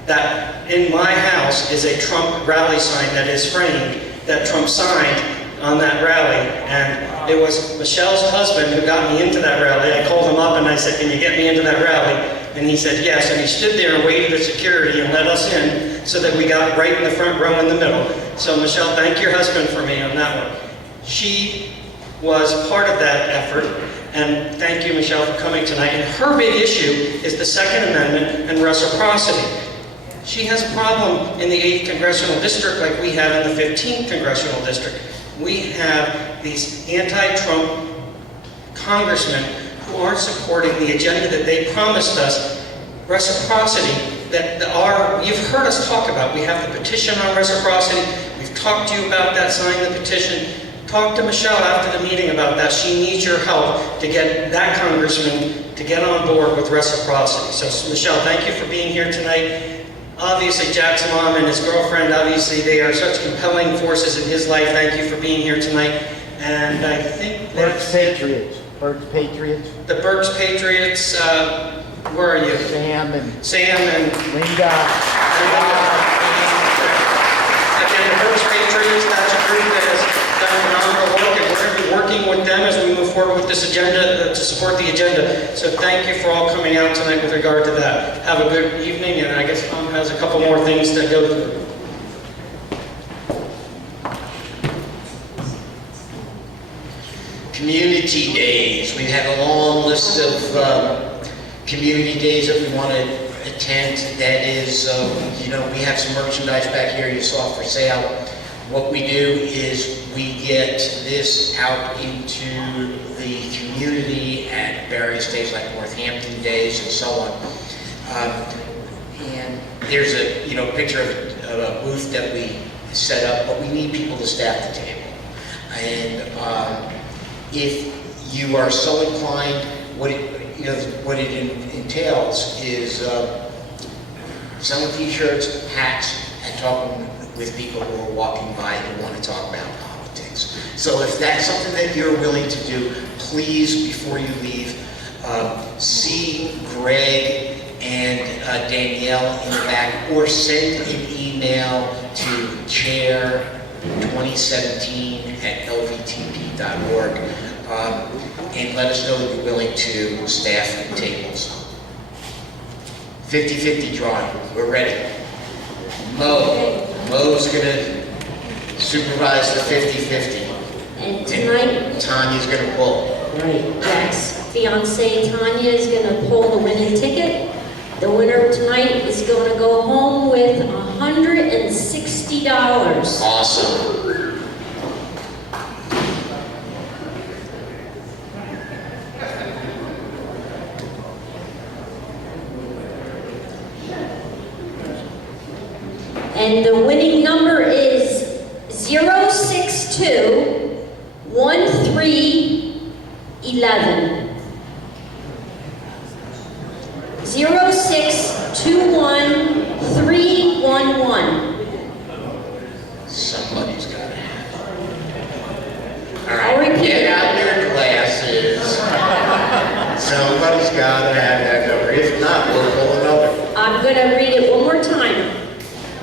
that in my house is a Trump rally sign that is framed, that Trump signed on that rally. And it was Michelle's husband who got me into that rally. I called him up and I said, can you get me into that rally? And he said, yes. And he stood there and waited at security and let us in so that we got right in the front row in the middle. So Michelle, thank your husband for me on that one. She was part of that effort. And thank you, Michelle, for coming tonight. And her big issue is the Second Amendment and reciprocity. She has a problem in the 8th Congressional District like we have in the 15th Congressional District. We have these anti-Trump congressmen who aren't supporting the agenda that they promised us, reciprocity, that you've heard us talk about. We have the petition on reciprocity. We've talked to you about that, sign the petition. Talk to Michelle after the meeting about that. She needs your help to get that congressman to get on board with reciprocity. So Michelle, thank you for being here tonight. Obviously, Jack's mom and his girlfriend, obviously, they are such compelling forces in his life. Thank you for being here tonight. And I think Burke's Patriots. Burke's Patriots. The Burke's Patriots, where are you? Sam and Linda. Again, the Burke's Patriots, that's a group that has done phenomenal work, and we're going to be working with them as we move forward with this agenda, to support the agenda. So thank you for all coming out tonight with regard to that. Have a good evening, and I guess Tom has a couple more things to go through. Community days. We have a long list of community days that we want to attend. That is, we have some merchandise back here you saw for sale. What we do is we get this out into the community at various days like Northampton Days and so on. And there's a picture of a booth that we set up, but we need people to staff the table. And if you are so inclined, what it entails is selling t-shirts, hats, and talking with people who are walking by who want to talk about politics. So if that's something that you're willing to do, please, before you leave, see Greg and Danielle in the back, or send an email to chair2017@lvtp.org, and let us know that you're willing to staff the tables. 50-50 drawing, we're ready. Mo's gonna supervise the 50-50. And tonight, Tanya's gonna pull. right, Jack's fiance Tanya is gonna pull the winning ticket. The winner tonight is gonna go home with $160. Awesome. And the winning number is 062-1311. 0621311. Somebody's got to have it. All I'll right, repeat get it. out your glasses. Somebody's got to have that number. If not, we'll pull another. I'm going to read it one more time.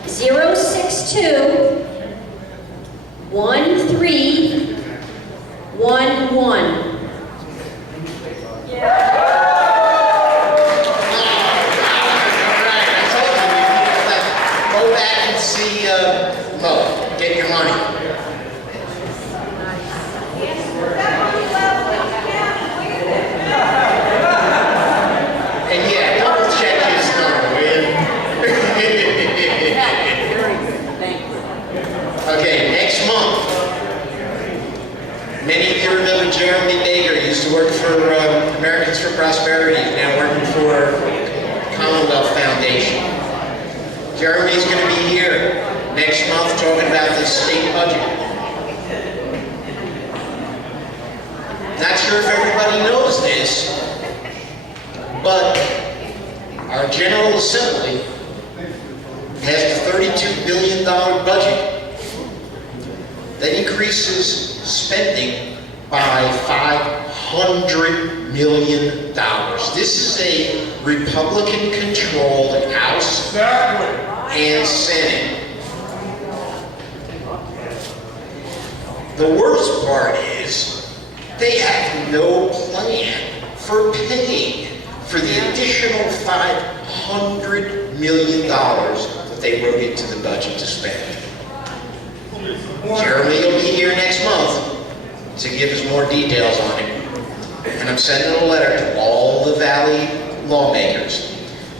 062-1311. Go back and see Mo. Get your money. And yeah, double check his number, will you? Okay, next month. Many of you remember Jeremy Baker. He used to work for Americans for Prosperity. He's now working for Commonwealth Foundation. Jeremy's going to be here next month talking about the state budget. Not sure if everybody knows this, but our General Assembly has a $32 billion budget that increases spending by $500 million. This is a Republican-controlled House and Senate. The worst part is they have no plan for paying for the additional $500 million that they wrote into the budget to spend. Jeremy will be here next month to give us more details on it. And I'm sending a letter to all the Valley lawmakers,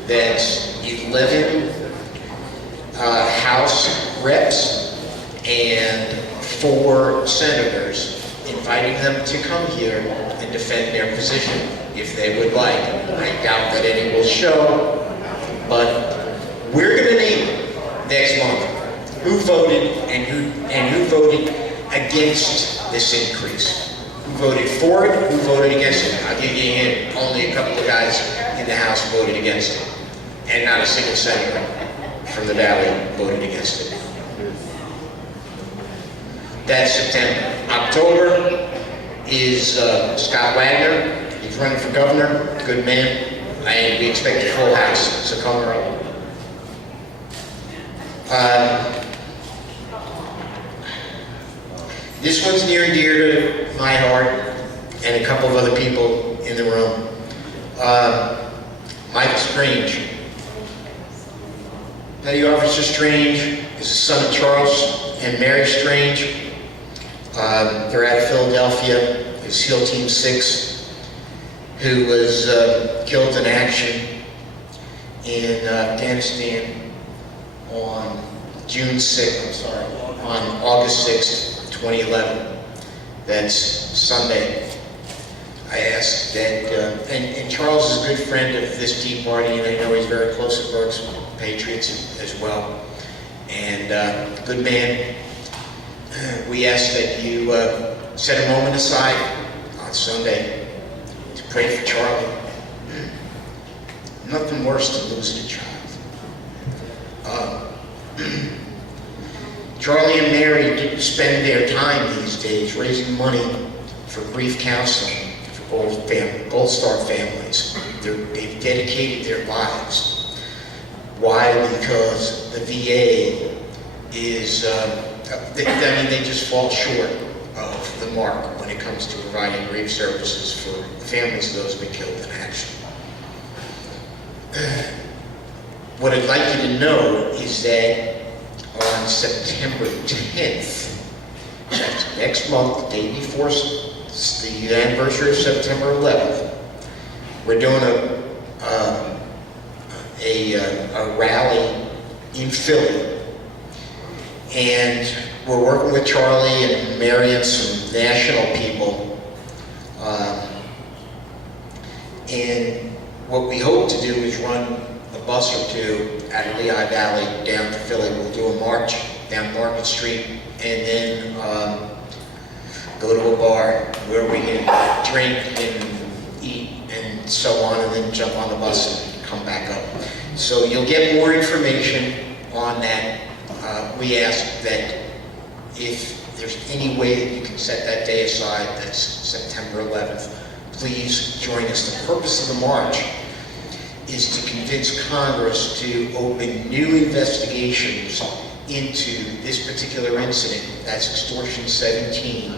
that's 11 House reps and 4 senators, inviting them to come here and defend their position if they would like. I doubt that any will show, but we're going to name next month who voted and who voted against this increase. Who voted for it, who voted against it. I'll give you a hint, only a couple of guys in the House voted against it. And not a single senator from the Valley voted against it. That's September. October is Scott Wagner. He's running for governor, good man. And we expect a full house, so come early. This one's near and dear to my heart and a couple of other people in the room. Michael Strange. Petty Officer Strange is the son of Charles and Mary Strange. They're out of Philadelphia. It's SEAL Team 6, who was killed in action in Afghanistan on August 6th, 2011. That's Sunday. I asked that, and Charles is a good friend of this Tea Party, and I know he's very close to Berks Patriots as well. And good man. We ask that you set a moment aside on Sunday to pray for Charlie. Nothing worse than losing a child. Charlie and Mary spend their time these days raising money for grief counseling for Gold Star families. They've dedicated their lives. Why? Because the VA is, they just fall short of the mark when it comes to providing grief services for the families of those who have been killed in action. What I'd like you to know is that on September 10th, that's next month, the day before the anniversary of September 11th, we're doing a rally in Philly. And we're working with Charlie and Mary and some national people. And what we hope to do is run a bus or two out of Lehigh Valley down to Philly. We'll do march down Market Street, and then go to a bar where we can drink and eat and so on, and then jump on the bus and come back up. So you'll get more information on that. We ask that if there's any way that you can set that day aside, that's September 11th, please join us. The purpose of the march is to convince Congress to open new investigations into this particular incident. That's extortion 17,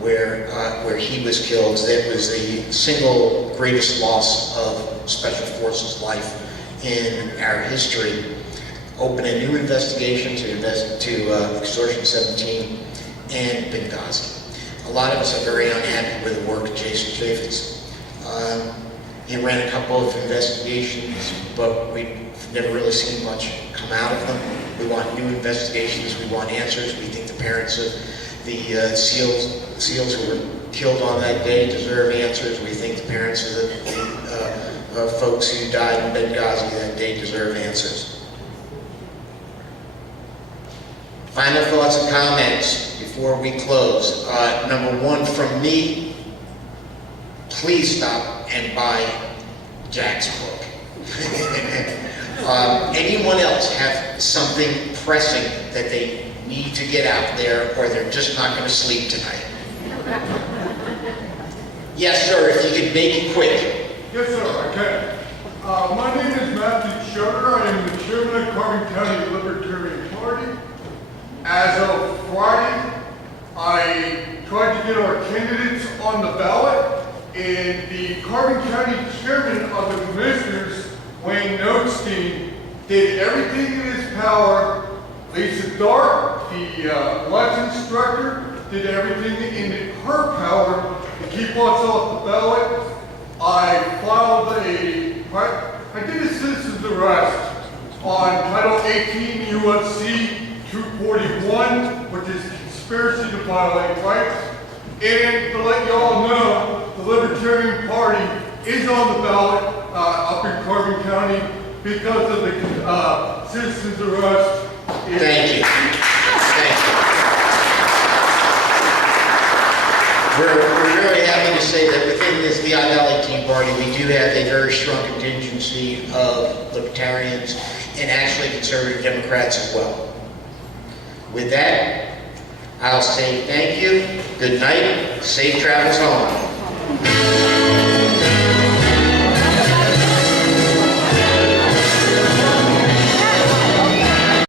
where he was killed. That was the single greatest loss of Special Forces life in our history. Open a new investigation to extortion 17 and Benghazi. A lot of us are very unhappy with the work of Jason Chaffetz. He ran a couple of investigations, but we've never really seen much come out of them. We want new investigations, we want answers. We think the parents of the SEALs who were killed on that day deserve answers. We think the parents of the folks who died in Benghazi that day deserve answers. Final thoughts and comments before we close. Number one from me, please stop and buy Jack's book. Anyone else have something pressing that they need to get out there, or they're just not going to sleep tonight? Yes, sir, if you could make it quick. Yes, sir, I can. My name is Matthew Schroeder. I am the chairman of Carbon County Libertarian Party. As of Friday, I tried to get our candidates on the ballot, and the Carbon County chairman of the commissioners, Wayne Notestein, did everything in his power. Lisa Dart, the election instructor, did everything in her power to keep us off the ballot. I did a citizen's arrest on Title 18 U.S.C. 241, which is conspiracy to violate rights. And to let you all know, the Libertarian Party is on the ballot up in Carbon County because of the citizen's arrest. Thank you. Thank you. We're very happy to say that within this Lehigh Valley Tea Party, we do have a very strong contingency of libertarians and actually conservative Democrats as well. With that, I'll say thank you, good night, safe travels home.